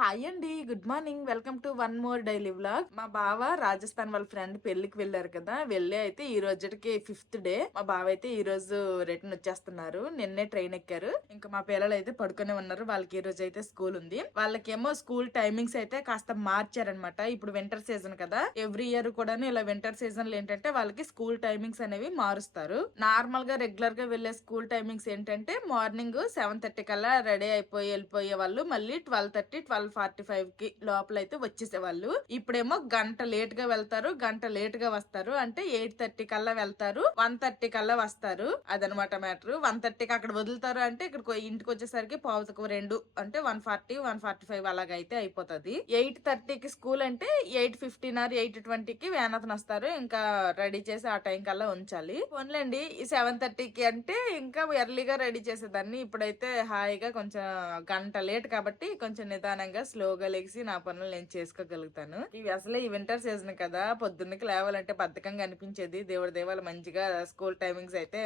Hi అండి, good morning. Welcome to one more daily vlog. మా బావ రాజస్థాన్ వాళ్ళ ఫ్రెండ్ పెళ్లికి వెళ్ళారు కదా, వెళ్ళి అయితే ఈ రోజుకి 5th డే. మా బావ అయితే ఈ రోజు రిటర్న్ వచ్చేస్తున్నారు. నిన్నే ట్రైన్ ఎక్కారు. ఇంకా మా పిల్లలు అయితే పడుకునే ఉన్నారు. వాళ్ళకి ఈ రోజు అయితే స్కూల్ ఉంది. వాళ్ళకేమో స్కూల్ టైమింగ్స్ అయితే కాస్త మార్చారనమాట. ఇప్పుడు వింటర్ సీజన్ కదా, ఎవ్రీ ఇయర్ కూడా ఇలా వింటర్ సీజన్ లో ఏంటంటే వాళ్ళకి స్కూల్ టైమింగ్స్ అనేవి మారుస్తారు. నార్మల్ గా రెగ్యులర్ గా వెళ్లే స్కూల్ టైమింగ్స్ ఏంటంటే మార్నింగ్ 7:30 కల్లా రెడీ అయిపోయి వెళ్ళిపోయే వాళ్ళు, మళ్ళీ 12:30 12:45 కి లోపల అయితే వచ్చేసేవాళ్ళు. ఇప్పుడేమో గంట లేట్ గా వెళ్తారు, గంట లేట్ గా వస్తారు. అంటే 8:30 కల్లా వెళ్తారు, 1:30 కల్లా వస్తారు. అదనమాట మ్యాటర్. 1:30కి అక్కడ వదులుతారు అంటే ఇక్కడ ఇంటికి వచ్చేసరికి పావుతకు 2 అంటే 1:40 1:45 అలాగైతే అయిపోతుంది. 8:30కి స్కూల్ అంటే 8:15 or 8:20కి వ్యాన్ అతను వస్తారు. ఇంకా రెడీ చేసి ఆ టైం కల్లా ఉంచాలి. పోన్లేండి, ఈ 7:30కి అంటే ఇంకా ఎర్లీగా రెడీ చేసేదాన్ని. ఇప్పుడైతే హాయిగా కొంచెం గంట లేట్ కాబట్టి కొంచెం నిదానంగా స్లోగా లెగిసి నా పనులు నేను చేసుకోగలుగుతాను. ఇవి అసలే ఈ వింటర్ సీజన్ కదా, పొద్దున్నకి లేవాలంటే బద్ధకంగా అనిపించేది. దేవుడి దేవాలు మంచిగా స్కూల్ టైమింగ్స్ అయితే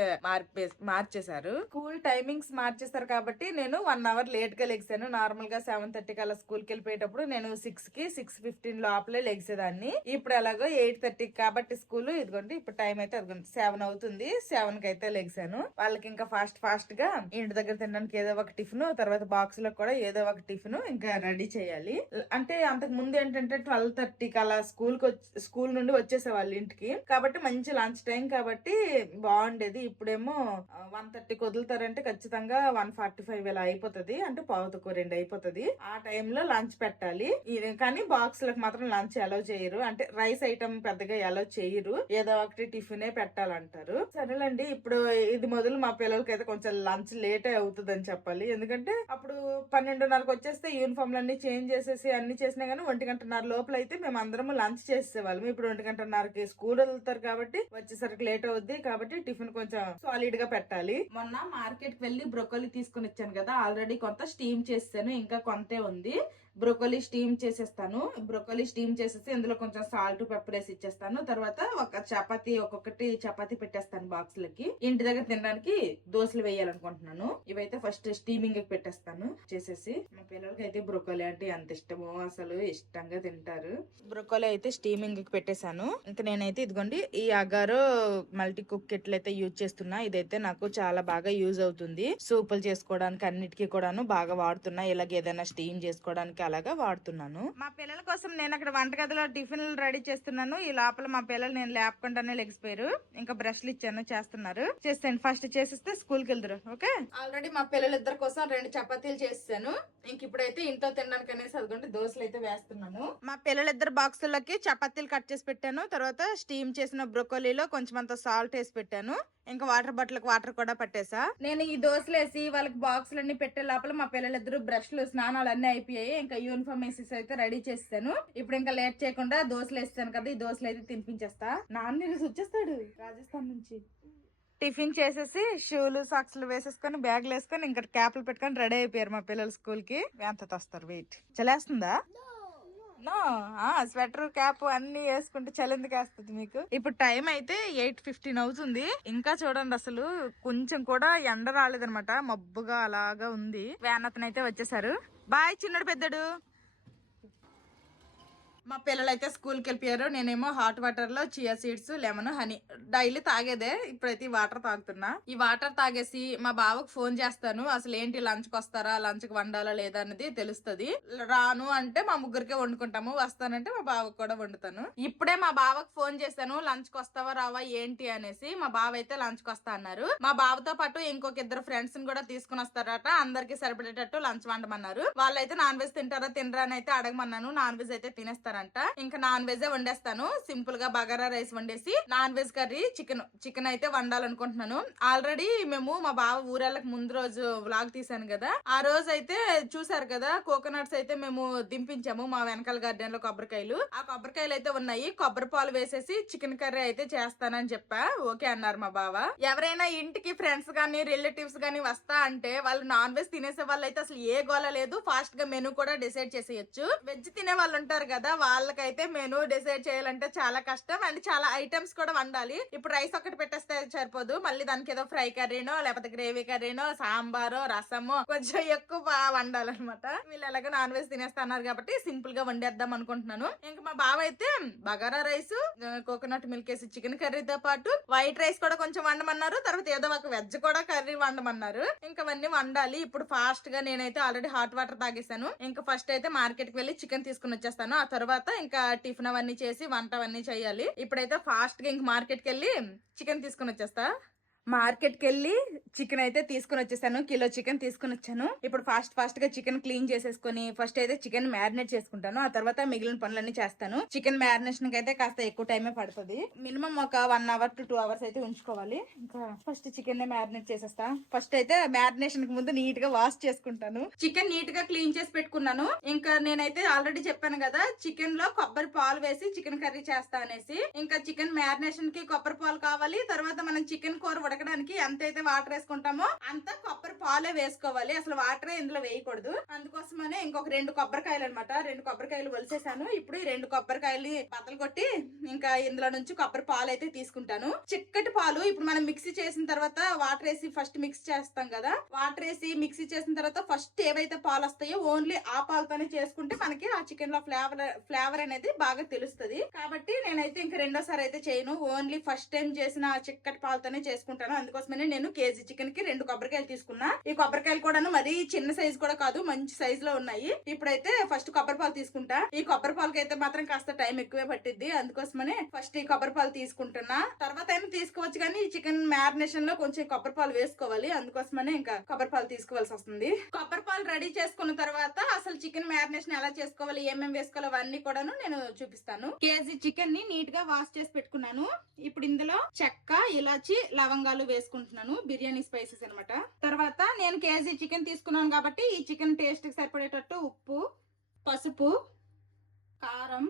మార్చేశారు. స్కూల్ టైమింగ్స్ మార్చేశారు కాబట్టి నేను 1 hour లేట్ గా లెగిసాను. నార్మల్ గా 7:30 కల్లా స్కూల్ కి వెళ్ళిపోయేటప్పుడు నేను 6కి 6:15 లోపలే లెగిసేదాన్ని. ఇప్పుడు ఎలాగో 8:30 కాబట్టి స్కూల్ ఇదిగోండి. ఇప్పుడు టైం అయితే అదిగోండి 7 అవుతుంది. 7 కి అయితే లెగిసాను. వాళ్ళకి ఇంకా ఫాస్ట్ గా ఇంటి దగ్గర తినడానికి ఏదో ఒక టిఫిన్, తర్వాత బాక్స్ లో కూడా ఏదో ఒక టిఫిన్ ఇంకా రెడీ చేయాలి. అంటే అంతకు ముందు ఏంటంటే 12:30 అలా స్కూల్ నుండి వచ్చేసేవాళ్ళు ఇంటికి. కాబట్టి మంచి లంచ్ టైం కాబట్టి బాగుండేది. ఇప్పుడేమో 1:30కి వదులుతారంటే ఖచ్చితంగా 1:45 ఇలా అయిపోతుంది. అంటే పావుతకు 2 అయిపోతుంది. ఆ టైంలో లంచ్ పెట్టాలి. కానీ బాక్స్ లకు మాత్రం లంచ్ అలౌ చేయరు. అంటే రైస్ ఐటమ్ పెద్దగా అలౌ చేయరు. ఏదో ఒకటి టిఫినే పెట్టాలంటారు. సరేలేండి, ఇప్పుడు ఇది మొదలు మా పిల్లలకి అయితే కొంచెం లంచ్ లేటే అవుతుంది అని చెప్పాలి. ఎందుకంటే అప్పుడు 12:30కి వచ్చేస్తే యూనిఫామ్లన్నీ చేంజ్ చేసేసి అన్ని చేసినా గానీ 1:30 లోపల అయితే మేము అందరం లంచ్ చేసేవాళ్ళం. ఇప్పుడు 1:30కి స్కూల్ వెళ్తారు కాబట్టి వచ్చేసరికి లేట్ అవుద్ది. కాబట్టి టిఫిన్ కొంచెం సాలిడ్ గా పెట్టాలి. మొన్న మార్కెట్ కి వెళ్లి బ్రోకోలీ తీసుకుని వచ్చాను కదా, ఆల్రెడీ కొంత స్టీమ్ చేసాను, ఇంకా కొంతే ఉంది. బ్రోకోలీ స్టీమ్ చేసేస్తాను. బ్రోకోలీ స్టీమ్ చేసేసి ఇందులో కొంచెం సాల్ట్ పెప్పర్ వేసి ఇచ్చేస్తాను. తర్వాత ఒక్కొక్కటి చపాతీ పెట్టేస్తాను బాక్స్ లకి. ఇంటి దగ్గర తినడానికి దోశలు వేయాలనుకుంటున్నాను. ఇవైతే ఫస్ట్ స్టీమింగ్ పెట్టేస్తాను చేసేసి. మా పిల్లలకి అయితే బ్రోకోలీ అంటే ఎంత ఇష్టమో, అసలు ఇష్టంగా తింటారు. బ్రోకోలీ అయితే స్టీమింగ్ పెట్టేశాను. ఇంకా నేనైతే ఇదిగోండి ఈ అగారో మల్టీ కుక్ కిట్లు అయితే యూజ్ చేస్తున్నా. ఇదైతే నాకు చాలా బాగా యూజ్ అవుతుంది. సూపులు చేసుకోవడానికి అన్నిటికీ కూడాను బాగా వాడుతున్నా. ఇలాగ ఏదైనా స్టీమ్ చేసుకోవడానికి అలాగా వాడుతున్నాను. మా పిల్లల కోసం నేను అక్కడ వంటగదిలో టిఫిన్లు రెడీ చేస్తున్నాను. ఈ లోపల మా పిల్లలు నేను లేపకుండానే లెగిసిపోయారు. ఇంకా బ్రష్లు ఇచ్చాను, చేస్తున్నారు. చేస్తాను ఫస్ట్ చేసిస్తే స్కూల్ కి వెళ్తారు. ఓకే, ఆల్రెడీ మా పిల్లలు ఇద్దరు కోసం 2 చపాతీలు చేస్తాను. ఇంక ఇప్పుడైతే ఇంట్లో తినడానికి అనేసి అదిగోండి దోశలు అయితే వేస్తున్నాను. మా పిల్లలిద్దరు బాక్సులకి చపాతీలు కట్ చేసి పెట్టాను. తర్వాత స్టీమ్ చేసిన బ్రోకోలీలో కొంచెం అంత సాల్ట్ వేసి పెట్టాను. ఇంకా వాటర్ బాటిల్కి వాటర్ కూడా పట్టేసా. నేను ఈ దోశలు వేసి వాళ్ళకి బాక్సులు అన్ని పెట్టే లోపల మా పిల్లలిద్దరు బ్రష్లు స్నానాలు అన్ని అయిపోయాయి. ఇంకా యూనిఫామ్ వేసేసి అయితే రెడీ చేస్తాను. ఇప్పుడు ఇంకా లేట్ చేయకుండా దోశలు వేస్తాను కదా, ఈ దోశలు అయితే తినిపించేస్తా. నాన్న వచ్చేస్తాడు రాజస్థాన్ నుంచి. టిఫిన్ చేసేసి షూలు సాక్స్లు వేసేసుకొని బ్యాగ్లు వేసుకొని ఇంకా క్యాప్లు పెట్టుకొని రెడీ అయిపోయారు మా పిల్లలు స్కూల్ కి. ఎంత వస్తారు వెయిట్ చలేస్తుందా? నో, స్వెటర్ క్యాప్ అన్ని వేసుకుంటే చలి ఎందుకు వేస్తుంది మీకు? ఇప్పుడు టైం అయితే 8:15 అవుతుంది. ఇంకా చూడండి అసలు కొంచెం కూడా ఎండ రాలేదనమాట, మబ్బుగా అలాగా ఉంది. వ్యాన్ అతను అయితే వచ్చేసారు. బాయ్ చిన్నడు పెద్దడు. మా పిల్లలు అయితే స్కూల్ కి వెళ్ళిపోయారు. నేనేమో హాట్ వాటర్ లో chia seeds, lemon, honey daily తాగేదే. ఇప్పుడైతే ఈ వాటర్ తాగుతున్నా. ఈ వాటర్ తాగేసి మా బావకు ఫోన్ చేస్తాను. అసలు ఏంటి లంచ్ కి వస్తారా, లంచ్ కి వండాలా లేదా అనేది తెలుస్తుంది. రాను అంటే మా ముగ్గురికే వండుకుంటాము, వస్తానంటే మా బావకు కూడా వండుతాను. ఇప్పుడే మా బావకు ఫోన్ చేశాను, లంచ్ కి వస్తావా రావా ఏంటి అనేసి. మా బావ అయితే లంచ్ కి వస్తా అన్నారు. మా బావతో పాటు ఇంకొక 2 ఫ్రెండ్స్ ని కూడా తీసుకుని వస్తారట. అందరికి సరిపడేటట్టు లంచ్ వండమన్నారు. వాళ్ళైతే నాన్ వెజ్ తింటారా తినరా అని అయితే అడగమన్నాను. నాన్ వెజ్ అయితే తినేస్తారంట. ఇంకా నాన్ వెజ్ వండేస్తాను. సింపుల్ గా బగారా రైస్ వండేసి నాన్ వెజ్ కర్రీ చికెన్ అయితే వండాలనుకుంటున్నాను. ఆల్రెడీ మేము మా బావ ఊరెళ్ళకి ముందు రోజు వ్లాగ్ తీసాను కదా, ఆ రోజు అయితే చూసారు కదా కోకోనట్స్ అయితే మేము దింపించాము మా వెనకాల గార్డెన్ లో. కొబ్బరికాయలు, ఆ కొబ్బరికాయలు అయితే ఉన్నాయి. కొబ్బరి పాలు వేసేసి చికెన్ కర్రీ అయితే చేస్తానని చెప్పా. ఓకే అన్నారు మా బావ. ఎవరైనా ఇంటికి ఫ్రెండ్స్ గానీ రిలేటివ్స్ గానీ వస్తా అంటే వాళ్ళు నాన్ వెజ్ తినేసే వాళ్ళు అయితే అసలు ఏ గోల లేదు. ఫాస్ట్ గా మెనూ కూడా డిసైడ్ చేసేయచ్చు. వెజ్ తినే వాళ్ళు ఉంటారు కదా, వాళ్ళకైతే మెనూ డిసైడ్ చేయాలంటే చాలా కష్టం అండ్ చాలా ఐటమ్స్ కూడా వండాలి. ఇప్పుడు రైస్ ఒకటి పెట్టేస్తే సరిపోదు, మళ్ళీ దానికి ఏదో ఫ్రై కర్రీనో లేకపోతే గ్రేవీ కర్రీనో సాంబారో రసమో కొంచెం ఎక్కువ వండాలన్నమాట. వీళ్ళు ఎలాగో నాన్ వెజ్ తినేస్తున్నారు కాబట్టి సింపుల్ గా వండేద్దాం అనుకుంటున్నాను. ఇంకా మా బావ అయితే బగారా రైస్, కోకోనట్ మిల్క్ వేసి చికెన్ కర్రీతో పాటు వైట్ రైస్ కూడా కొంచెం వండమన్నారు. తర్వాత ఏదో ఒక వెజ్ కూడా కర్రీ వండమన్నారు. ఇంకా అవన్నీ వండాలి. ఇప్పుడు ఫాస్ట్ గా నేనైతే ఆల్రెడీ హాట్ వాటర్ తాగేసాను. ఇంకా ఫస్ట్ అయితే మార్కెట్ కి వెళ్ళి చికెన్ తీసుకుని వచ్చేస్తాను. ఆ తర్వాత ఇంకా టిఫిన్ అవన్నీ చేసి వంట అవన్నీ చేయాలి. ఇప్పుడైతే ఫాస్ట్ గా ఇంక మార్కెట్ కి వెళ్ళి చికెన్ తీసుకుని వచ్చేస్తా. మార్కెట్ కి వెళ్ళి చికెన్ అయితే తీసుకుని వచ్చేసాను. కిలో చికెన్ తీసుకుని వచ్చాను. ఇప్పుడు ఫాస్ట్ గా చికెన్ క్లీన్ చేసేసుకుని ఫస్ట్ అయితే చికెన్ మ్యారినేట్ చేసుకుంటాను. ఆ తర్వాత మిగిలిన పనులన్నీ చేస్తాను. చికెన్ మ్యారినేషన్ కి అయితే కాస్త ఎక్కువ టైమే పడుతుంది. మినిమం ఒక 1 hour to 2 hours అయితే ఉంచుకోవాలి. ఇంకా ఫస్ట్ చికెన్ నే మ్యారినేట్ చేసేస్తా. ఫస్ట్ అయితే మ్యారినేషన్ కి ముందు నీట్ గా వాష్ చేసుకుంటాను. చికెన్ నీట్ గా క్లీన్ చేసి పెట్టుకున్నాను. ఇంకా నేనైతే ఆల్రెడీ చెప్పాను కదా, చికెన్ లో కొబ్బరి పాలు వేసి చికెన్ కర్రీ చేస్తా అనేసి. ఇంకా చికెన్ మ్యారినేషన్ కి కొబ్బరి పాలు కావాలి. తర్వాత మనం చికెన్ కూర ఉడకడానికి ఎంతైతే వాటర్ వేసుకుంటామో అంత కొబ్బరి పాలే వేసుకోవాలి. అసలు వాటర్ ఇందులో వేయకూడదు. అందుకోసమనే ఇంకొక 2 కొబ్బరికాయలు అనమాట. 2 కొబ్బరికాయలు వలిసేసాను. ఇప్పుడు ఈ 2 కొబ్బరికాయలు బద్దలు కొట్టి ఇంకా ఇందులో నుంచి కొబ్బరి పాలు అయితే తీసుకుంటాను. చిక్కటి పాలు. ఇప్పుడు మనం మిక్సీ చేసిన తర్వాత వాటర్ వేసి ఫస్ట్ మిక్స్ చేస్తాం కదా, వాటర్ వేసి మిక్సీ చేసిన తర్వాత ఫస్ట్ ఏవైతే పాలు వస్తాయో ఓన్లీ ఆ పాలతోనే చేసుకుంటే మనకి ఆ చికెన్ లో ఫ్లేవర్ అనేది బాగా తెలుస్తుంది. కాబట్టి నేనైతే ఇంకా రెండోసారి అయితే చేయను. ఓన్లీ ఫస్ట్ టైం చేసిన చిక్కటి పాలతోనే చేసుకుంటాను. అందుకోసమనే నేను కేజీ చికెన్ కి 2 కొబ్బరికాయలు తీసుకున్నా. ఈ కొబ్బరికాయలు కూడా మరీ చిన్న సైజు కూడా కాదు, మంచి సైజ్ లో ఉన్నాయి. ఇప్పుడైతే ఫస్ట్ కొబ్బరి పాలు తీసుకుంటా. ఈ కొబ్బరి పాలకి అయితే మాత్రం కాస్త టైం ఎక్కువే పట్టిద్ది. అందుకోసమనే ఫస్ట్ ఈ కొబ్బరి పాలు తీసుకుంటున్నా. తర్వాత అయినా తీసుకోవచ్చు కానీ ఈ చికెన్ మ్యారినేషన్ లో కొంచెం కొబ్బరి పాలు వేసుకోవాలి. అందుకోసమనే ఇంకా కొబ్బరి పాలు తీసుకోవాల్సి వస్తుంది. కొబ్బరి పాలు రెడీ చేసుకున్న తర్వాత అసలు చికెన్ మ్యారినేషన్ ఎలా చేసుకోవాలి, ఏమేమి వేసుకోవాలి అవన్నీ కూడా నేను చూపిస్తాను. కేజీ చికెన్ ని నీట్ గా వాష్ చేసి పెట్టుకున్నాను. ఇప్పుడు ఇందులో చెక్క, ఇలాచి, లవంగాలు వేసుకుంటున్నాను. బిర్యానీ స్పైసెస్ అనమాట. తర్వాత నేను కేజీ చికెన్ తీసుకున్నాను కాబట్టి ఈ చికెన్ టేస్ట్ కి సరిపడేటట్టు ఉప్పు, పసుపు, కారం,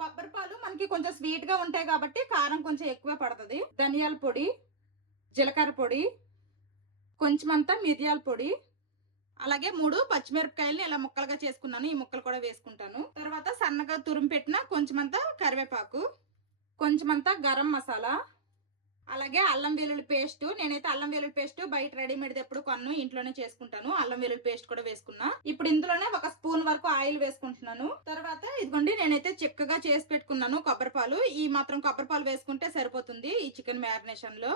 కొబ్బరి పాలు మనకి కొంచెం స్వీట్ గా ఉంటాయి కాబట్టి కారం కొంచెం ఎక్కువ పడుతుంది. ధనియాల పొడి, జీలకర్ర పొడి, కొంచెం అంతా మిరియాల పొడి, అలాగే 3 పచ్చిమిరపకాయలని ఇలా ముక్కలుగా చేసుకున్నాను. ఈ ముక్కలు కూడా వేసుకుంటాను. తర్వాత సన్నగా తురిమి పెట్టిన కొంచెమంతా కరివేపాకు, కొంచెమంతా గరం మసాలా, అలాగే అల్లం వెల్లుల్లి పేస్ట్. నేనైతే అల్లం వెల్లుల్లి పేస్ట్ బయట రెడీమేడ్ ఎప్పుడు కొన్ను, ఇంట్లోనే చేసుకుంటాను. అల్లం వెల్లుల్లి పేస్ట్ కూడా వేసుకున్నా. ఇప్పుడు ఇందులోనే 1 స్పూన్ వరకు ఆయిల్ వేసుకుంటున్నాను. తర్వాత ఇదిగోండి నేనైతే చిక్కగా చేసి పెట్టుకున్నాను కొబ్బరి పాలు. ఈ మాత్రం కొబ్బరి పాలు వేసుకుంటే సరిపోతుంది ఈ చికెన్ మ్యారినేషన్ లో.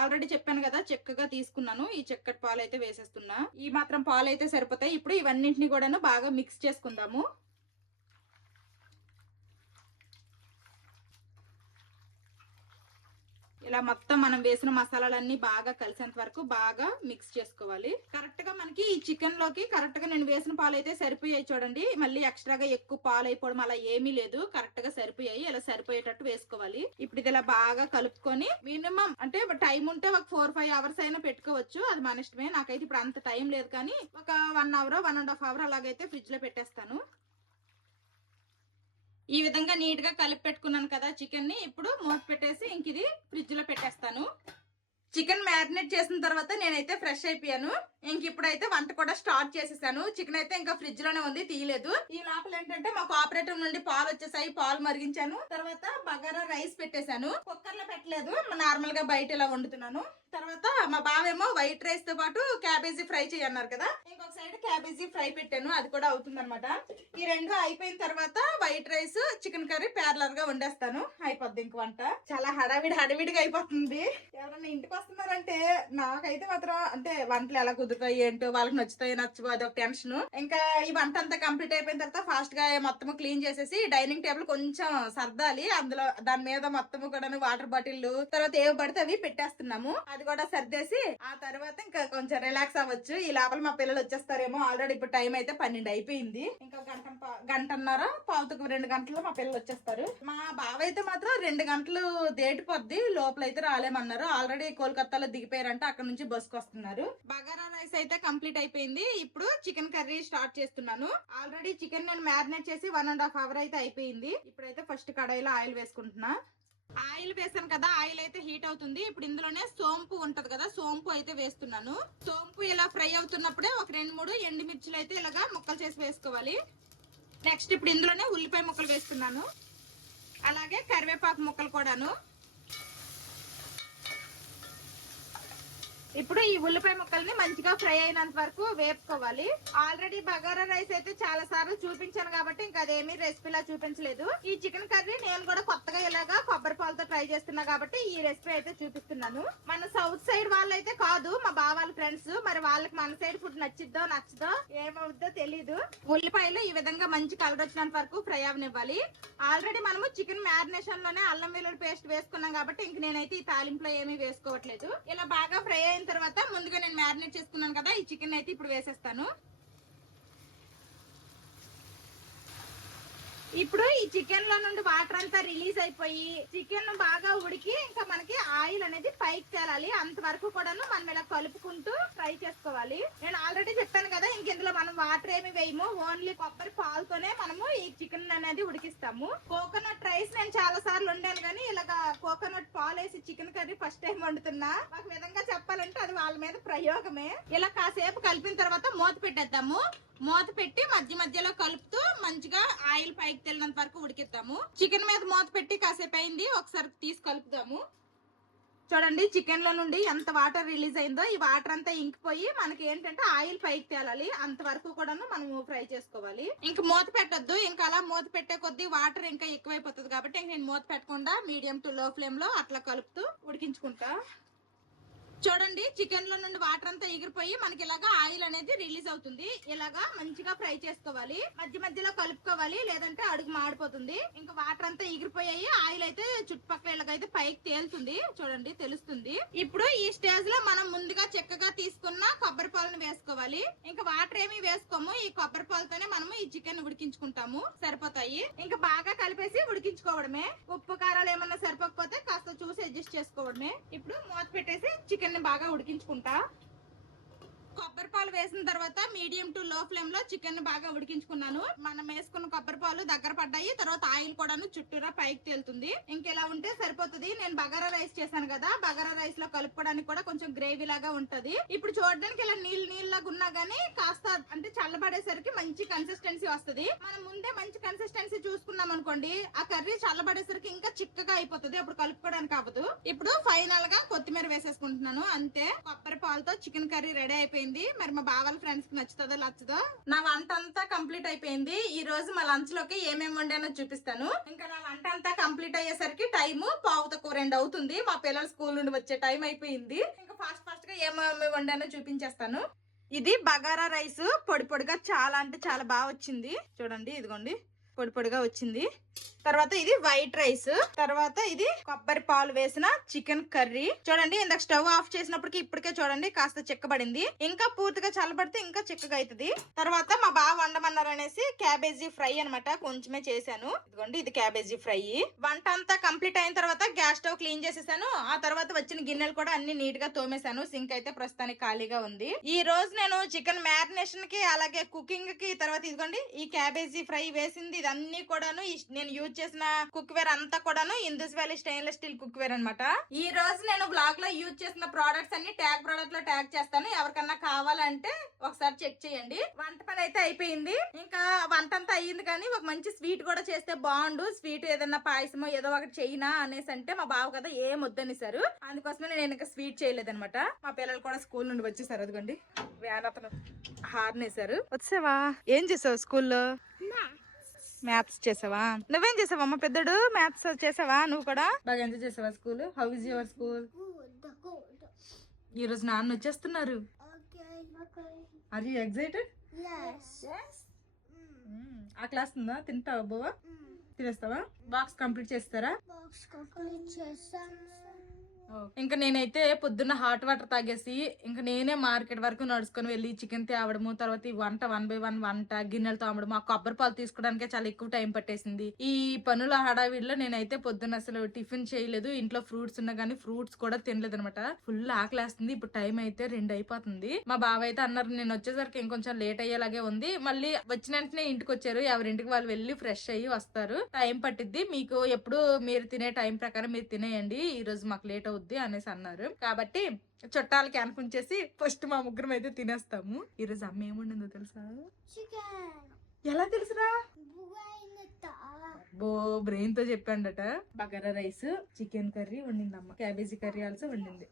ఆల్రెడీ చెప్పాను కదా చిక్కగా తీసుకున్నాను. ఈ చిక్కటి పాలు అయితే వేసేస్తున్నా. ఈ మాత్రం పాలు అయితే సరిపోతాయి. ఇప్పుడు ఇవన్నింటినీ కూడా బాగా మిక్స్ చేసుకుందాము. ఇలా మొత్తం మనం వేసిన మసాలాలన్నీ బాగా కలిసేంత వరకు బాగా మిక్స్ చేసుకోవాలి. కరెక్ట్ గా మనకి ఈ చికెన్ లోకి కరెక్ట్ గా నేను వేసిన పాలు అయితే సరిపోయాయి చూడండి. మళ్ళీ ఎక్స్ట్రాగా ఎక్కువ పాలు అయిపోవడం అలా ఏమీ లేదు. కరెక్ట్ గా సరిపోయాయి. ఇలా సరిపోయేటట్టు వేసుకోవాలి. ఇప్పుడు ఇది ఇలా బాగా కలుపుకొని మినిమం అంటే టైం ఉంటే ఒక 4-5 hours అయినా పెట్టుకోవచ్చు. అది మన ఇష్టమే. నాకైతే ఇప్పుడు అంత టైం లేదు కానీ ఒక 1 hour 1.5 hour అలాగైతే ఫ్రిడ్జ్ లో పెట్టేస్తాను. ఈ విధంగా నీట్ గా కలిపి పెట్టుకున్నాను కదా చికెన్ ని. ఇప్పుడు మూత పెట్టేసి ఇంక ఇది ఫ్రిడ్జ్ లో పెట్టేస్తాను. చికెన్ మ్యారినేట్ చేసిన తర్వాత నేనైతే ఫ్రెష్ అయిపోయాను. ఇంక ఇప్పుడైతే వంట కూడా స్టార్ట్ చేసేసాను. చికెన్ అయితే ఇంకా ఫ్రిడ్జ్ లోనే ఉంది, తీయలేదు. ఈ లోపల ఏంటంటే మా కోఆపరేటివ్ నుండి పాలు వచ్చేసాయి. పాలు మరిగించాను. తర్వాత బగారా రైస్ పెట్టేశాను. కుక్కర్ లో పెట్టలేదు, నార్మల్ గా బయట ఇలా వండుతున్నాను. తర్వాత మా బావేమో వైట్ రైస్ తో పాటు క్యాబేజీ ఫ్రై చేయన్నారు కదా, ఇంకొక సైడ్ క్యాబేజీ ఫ్రై పెట్టాను. అది కూడా అవుతుంది అనమాట. ఈ 2 అయిపోయిన తర్వాత white rice, chicken curry parallel గా వండేస్తాను. అయిపోద్ది ఇంక వంట. చాలా హడావిడిగా అయిపోతుంది. ఎవరైనా ఇంటికి వస్తున్నారంటే నాకైతే మాత్రం అంటే వంటలు ఎలా కుదురుతాయి ఏంటో, వాళ్ళకి నచ్చుతాయో నచ్చవో అదొక టెన్షన్. ఇంకా ఈ వంట అంతా కంప్లీట్ అయిపోయిన తర్వాత ఫాస్ట్ గా మొత్తం క్లీన్ చేసేసి డైనింగ్ టేబుల్ కొంచెం సర్దాలి. అందులో దాని మీద మొత్తం కూడా వాటర్ బాటిల్ తర్వాత ఏవి పడితే అవి పెట్టేస్తున్నాము. అది కూడా సర్దేసి ఆ తర్వాత ఇంకా కొంచెం రిలాక్స్ అవ్వచ్చు. ఈ లోపల మా పిల్లలు వచ్చేస్తారేమో. ఆల్రెడీ ఇప్పుడు టైం అయితే 12 అయిపోయింది. ఇంకా గంటన్నర 2 గంటలు మా పిల్లలు వచ్చేస్తారు. మా బావ అయితే మాత్రం 2 గంటలు దేటిపోద్ది, లోపల అయితే రాలేమన్నారు. ఆల్రెడీ కోల్కతాలో దిగిపోయారంటే అక్కడ నుంచి బస్కి వస్తున్నారు. బగారా రైస్ అయితే కంప్లీట్ అయిపోయింది. ఇప్పుడు చికెన్ కర్రీ స్టార్ట్ చేస్తున్నాను. ఆల్రెడీ చికెన్ నేను మ్యారినేట్ చేసి 1.5 hour అయితే అయిపోయింది. ఇప్పుడైతే ఫస్ట్ కడాయిలో ఆయిల్ వేసుకుంటున్నా. ఆయిల్ వేసాను కదా, ఆయిల్ అయితే హీట్ అవుతుంది. ఇప్పుడు ఇందులోనే సోంపు ఉంటది కదా, సోంపు అయితే వేస్తున్నాను. సోంపు ఇలా ఫ్రై అవుతున్నప్పుడే ఒక 2-3 ఎండుమిర్చిలు అయితే ఇలాగా ముక్కలు చేసి వేసుకోవాలి. నెక్స్ట్ ఇప్పుడు ఇందులోనే ఉల్లిపాయ ముక్కలు వేస్తున్నాను, అలాగే కరివేపాకు ముక్కలు కూడాను. ఇప్పుడు ఈ ఉల్లిపాయ ముక్కల్ని మంచిగా ఫ్రై అయినంత వరకు వేపుకోవాలి. ఆల్రెడీ బగారా రైస్ అయితే చాలా సార్లు చూపించాను కాబట్టి ఇంకా అదేమీ రెసిపీలా చూపించలేదు. ఈ చికెన్ కర్రీ నేను కూడా కొత్తగా ఇలాగా కొబ్బరి పాలతో ట్రై చేస్తున్నా కాబట్టి ఈ రెసిపీ అయితే చూపిస్తున్నాను. మన సౌత్ సైడ్ వాళ్ళు అయితే కాదు, మా బావాళ్ళ ఫ్రెండ్స్, మరి వాళ్ళకి మన సైడ్ ఫుడ్ నచ్చిద్దో నచ్చదో ఏమవుద్దో తెలీదు. ఉల్లిపాయలు ఈ విధంగా మంచి కలర్ వచ్చినంత వరకు ఫ్రై అవనివ్వాలి. ఆల్రెడీ మనము చికెన్ మ్యారినేషన్ లోనే అల్లం వెల్లుల్లి పేస్ట్ వేసుకున్నాం కాబట్టి ఇంక నేనైతే ఈ తాలింపులో ఏమీ వేసుకోవట్లేదు. ఇలా బాగా ఫ్రై అయిన తర్వాత ముందుగా నేను మ్యారినేట్ చేసుకున్నాను కదా, ఈ చికెన్ అయితే ఇప్పుడు వేసేస్తాను. ఇప్పుడు ఈ చికెన్ లో నుండి వాటర్ అంతా రిలీజ్ అయిపోయి చికెన్ బాగా ఉడికి ఇంకా మనకి ఆయిల్ అనేది పైకి తేలాలి. అంతవరకు కూడాను మనం ఇలా కలుపుకుంటూ ఫ్రై చేసుకోవాలి. నేను ఆల్రెడీ చెప్పాను కదా, ఇంక ఇందులో మనం వాటర్ ఏమి వేయము, ఓన్లీ కొబ్బరి పాలతోనే మనము ఈ చికెన్ అనేది ఉడికిస్తాము. కోకోనట్ రైస్ నేను చాలా సార్లు వండాను కానీ ఇలాగా కోకోనట్ పాలు వేసి చికెన్ కర్రీ ఫస్ట్ టైం వండుతున్నా. ఒక విధంగా చెప్పాలంటే అది వాళ్ళ మీద ప్రయోగమే. ఇలా కాసేపు కలిపిన తర్వాత మూత పెట్టేద్దాము. మూత పెట్టి మధ్య మధ్యలో కలుపుతూ మంచిగా ఆయిల్ పైకి తెల్లినంత వరకు ఉడికిద్దాము. చికెన్ మీద మూత పెట్టి కాసేపు అయింది, ఒకసారి తీసి కలుపుదాము. చూడండి చికెన్ లో నుండి ఎంత వాటర్ రిలీజ్ అయిందో, ఈ వాటర్ అంతా ఇంకిపోయి మనకి ఏంటంటే ఆయిల్ పైకి తేలాలి. అంతవరకు కూడాను మనము ఫ్రై చేసుకోవాలి. ఇంక మూత పెట్టొద్దు, ఇంకా అలా మూత పెట్టే కొద్దీ వాటర్ ఇంకా ఎక్కువైపోతుంది కాబట్టి ఇంక నేను మూత పెట్టకుండా మీడియం టు లో ఫ్లేమ్ లో అట్లా కలుపుతూ ఉడికించుకుంటా. చూడండి చికెన్ లో నుండి వాటర్ అంతా ఎగిరిపోయి మనకి ఇలాగా ఆయిల్ అనేది రిలీజ్ అవుతుంది. ఇలాగా మంచిగా ఫ్రై చేసుకోవాలి, మధ్య మధ్యలో కలుపుకోవాలి, లేదంటే అడుగు మాడిపోతుంది. ఇంకా వాటర్ అంతా ఎగిరిపోయాయి, ఆయిల్ అయితే చుట్టుపక్కల ఇలాగైతే పైకి తేలుతుంది. చూడండి తెలుస్తుంది. ఇప్పుడు ఈ స్టేజ్ లో మనం ముందుగా చక్కగా తీసుకున్న కొబ్బరి పాలను వేసుకోవాలి. ఇంకా వాటర్ ఏమి వేసుకోము, ఈ కొబ్బరి పాలతోనే మనము ఈ చికెన్ ఉడికించుకుంటాము. సరిపోతాయి. ఇంకా బాగా కలిపేసి ఉడికించుకోవడమే. ఉప్పు కారాలు ఏమన్నా సరిపోకపోతే కాస్త చూసి అడ్జస్ట్ చేసుకోవడమే. ఇప్పుడు మూత పెట్టేసి చికెన్ బాగా ఉడికించుకుంటా. కొబ్బరి పాలు వేసిన తర్వాత మీడియం టు లో ఫ్లేమ్ లో చికెన్ బాగా ఉడికించుకున్నాను. మనం వేసుకున్న కొబ్బరి పాలు దగ్గర పడ్డాయి, తర్వాత ఆయిల్ కూడాను చుట్టూరా పైకి తేలుతుంది. ఇంకెలా ఉంటే సరిపోతుంది. నేను బగారా రైస్ చేశాను కదా, బగారా రైస్ లో కలుపుకోవడానికి కూడా కొంచెం గ్రేవీ లాగా ఉంటది. ఇప్పుడు చూడడానికి ఇలా నీళ్ళలాగా ఉన్నా గానీ కాస్త అంటే చల్లబడేసరికి మంచి కన్సిస్టెన్సీ వస్తుంది. మనం ముందే మంచి కన్సిస్టెన్సీ చూసుకున్నాం అనుకోండి, ఆ కర్రీ చల్లబడేసరికి ఇంకా చిక్కగా అయిపోతుంది, అప్పుడు కలుపుకోవడానికి అవ్వదు. ఇప్పుడు ఫైనల్ గా కొత్తిమీర వేసేసుకుంటున్నాను. అంతే, కొబ్బరి పాలతో చికెన్ కర్రీ రెడీ అయిపోయింది. మరి మా బావాల ఫ్రెండ్స్ కి నచ్చుతుందో నచ్చదో. నా వంట అంతా కంప్లీట్ అయిపోయింది. ఈ రోజు మా లంచ్ లోకి ఏమేమి వండానో చూపిస్తాను. ఇంకా నా వంట అంతా కంప్లీట్ అయ్యేసరికి టైము 1:15 అవుతుంది. మా పిల్లలు స్కూల్ నుండి వచ్చే టైం అయిపోయింది. ఇంకా ఫాస్ట్ గా ఏమేమి వండానో చూపించేస్తాను. ఇది బగారా రైస్, పొడి పొడిగా చాలా అంటే చాలా బాగా వచ్చింది. చూడండి ఇదిగోండి పొడి పొడిగా వచ్చింది. తర్వాత ఇది వైట్ రైస్, తర్వాత ఇది కొబ్బరి పాలు వేసిన చికెన్ కర్రీ. చూడండి ఇందాక స్టవ్ ఆఫ్ చేసినప్పటికి ఇప్పటికే చూడండి కాస్త చిక్కబడింది. ఇంకా పూర్తిగా చల్లబడితే ఇంకా చిక్కగా అవుతుంది. తర్వాత మా బావ వండమన్నారు అనేసి క్యాబేజీ ఫ్రై అనమాట, కొంచెమే చేశాను. ఇదిగోండి ఇది క్యాబేజీ ఫ్రై. వంట అంతా కంప్లీట్ అయిన తర్వాత గ్యాస్ స్టవ్ క్లీన్ చేసేసాను. ఆ తర్వాత వచ్చిన గిన్నెలు కూడా అన్ని నీట్ గా తోమేశాను. సింక్ అయితే ప్రస్తుతానికి ఖాళీగా ఉంది. ఈ రోజు నేను చికెన్ మ్యారినేషన్ కి అలాగే కుకింగ్ కి తర్వాత ఇదిగోండి ఈ క్యాబేజీ ఫ్రై వేసింది ఇదన్నీ కూడాను నేను యూజ్ చేసిన కుక్ వేర్ అంతా కూడాను Indus Valley stainless steel cookware అనమాట. ఈ రోజు నేను బ్లాగ్ లో యూజ్ చేసిన ప్రోడక్ట్స్ అన్ని ట్యాగ్ ప్రోడక్ట్ లో ట్యాగ్ చేస్తాను. ఎవరికన్నా కావాలంటే ఒకసారి చెక్ చేయండి. వంట పని అయితే అయిపోయింది. ఇంకా వంట అంతా అయ్యింది కానీ ఒక మంచి స్వీట్ కూడా చేస్తే బాగుండు. స్వీట్ ఏదన్నా పాయసమో ఏదో ఒకటి చేయనా అనేసి అంటే మా బావ కదా ఏం వద్దనిసారు. అందుకోసమే నేను ఇంకా స్వీట్ చేయలేదన్నమాట. మా పిల్లలు కూడా స్కూల్ నుండి వచ్చేసారు. అదిగోండి వ్యాన్ అతను హార్న్ వేసారు. వచ్చావా? ఏం చేసావు స్కూల్లో? మ్యాథ్స్ చేసావా? నువ్వేం చేసావమ్మా పెద్దడు? మ్యాథ్స్ చేసావా? నువ్వు కూడా బాగా ఎంజాయ్ చేసావా school? How is your school? ఈ రోజు నాన్న వచ్చేస్తున్నారు. Are you excited? ఆ క్లాస్ ఉందా? తింటావా బావా? తినేస్తావా? బాక్స్ కంప్లీట్ చేస్తారా? ఇంకా నేనైతే పొద్దున్న హాట్ వాటర్ తాగేసి ఇంకా నేనే మార్కెట్ వరకు నడుచుకొని వెళ్ళి చికెన్ తేవడము, తర్వాత ఈ వంట 1 by 1 వంట, గిన్నెలు తోమడం, ఆ కొబ్బరి పాలు తీసుకోవడానికే చాలా ఎక్కువ టైం పట్టేసింది. ఈ పనుల హడావిడిలో నేనైతే పొద్దున్న అసలు టిఫిన్ చేయలేదు. ఇంట్లో ఫ్రూట్స్ ఉన్నా కానీ ఫ్రూట్స్ కూడా తినలేదు అనమాట. ఫుల్ ఆకలేస్తుంది. ఇప్పుడు టైం అయితే 2 అయిపోతుంది. మా బావ అయితే అన్నారు నేను వచ్చేసరికి ఇంకొంచెం లేట్ అయ్యేలాగే ఉంది. మళ్ళీ వచ్చిన వెంటనే ఇంటికి వచ్చారు. ఎవరింటికి వాళ్ళు వెళ్ళి ఫ్రెష్ అయ్యి వస్తారు. టైం పట్టిద్ది, మీకు ఎప్పుడు మీరు తినే టైం ప్రకారం మీరు తినేయండి, ఈ రోజు మాకు లేట్ అవుద్ది అనేసి అన్నారు. కాబట్టి చుట్టాలకి అనుకుంచేసి ఫస్ట్ మా ముగ్గురం అయితే తినేస్తాము. ఈ రోజు అమ్మ ఏముండిందో తెలుసా? ఎలా తెలుసురా? బో బ్రెయిన్ తో చెప్పాడట. బగారా రైస్, చికెన్ కర్రీ వండిందమ్మ, క్యాబేజీ కర్రీ ఆల్సో వండింది.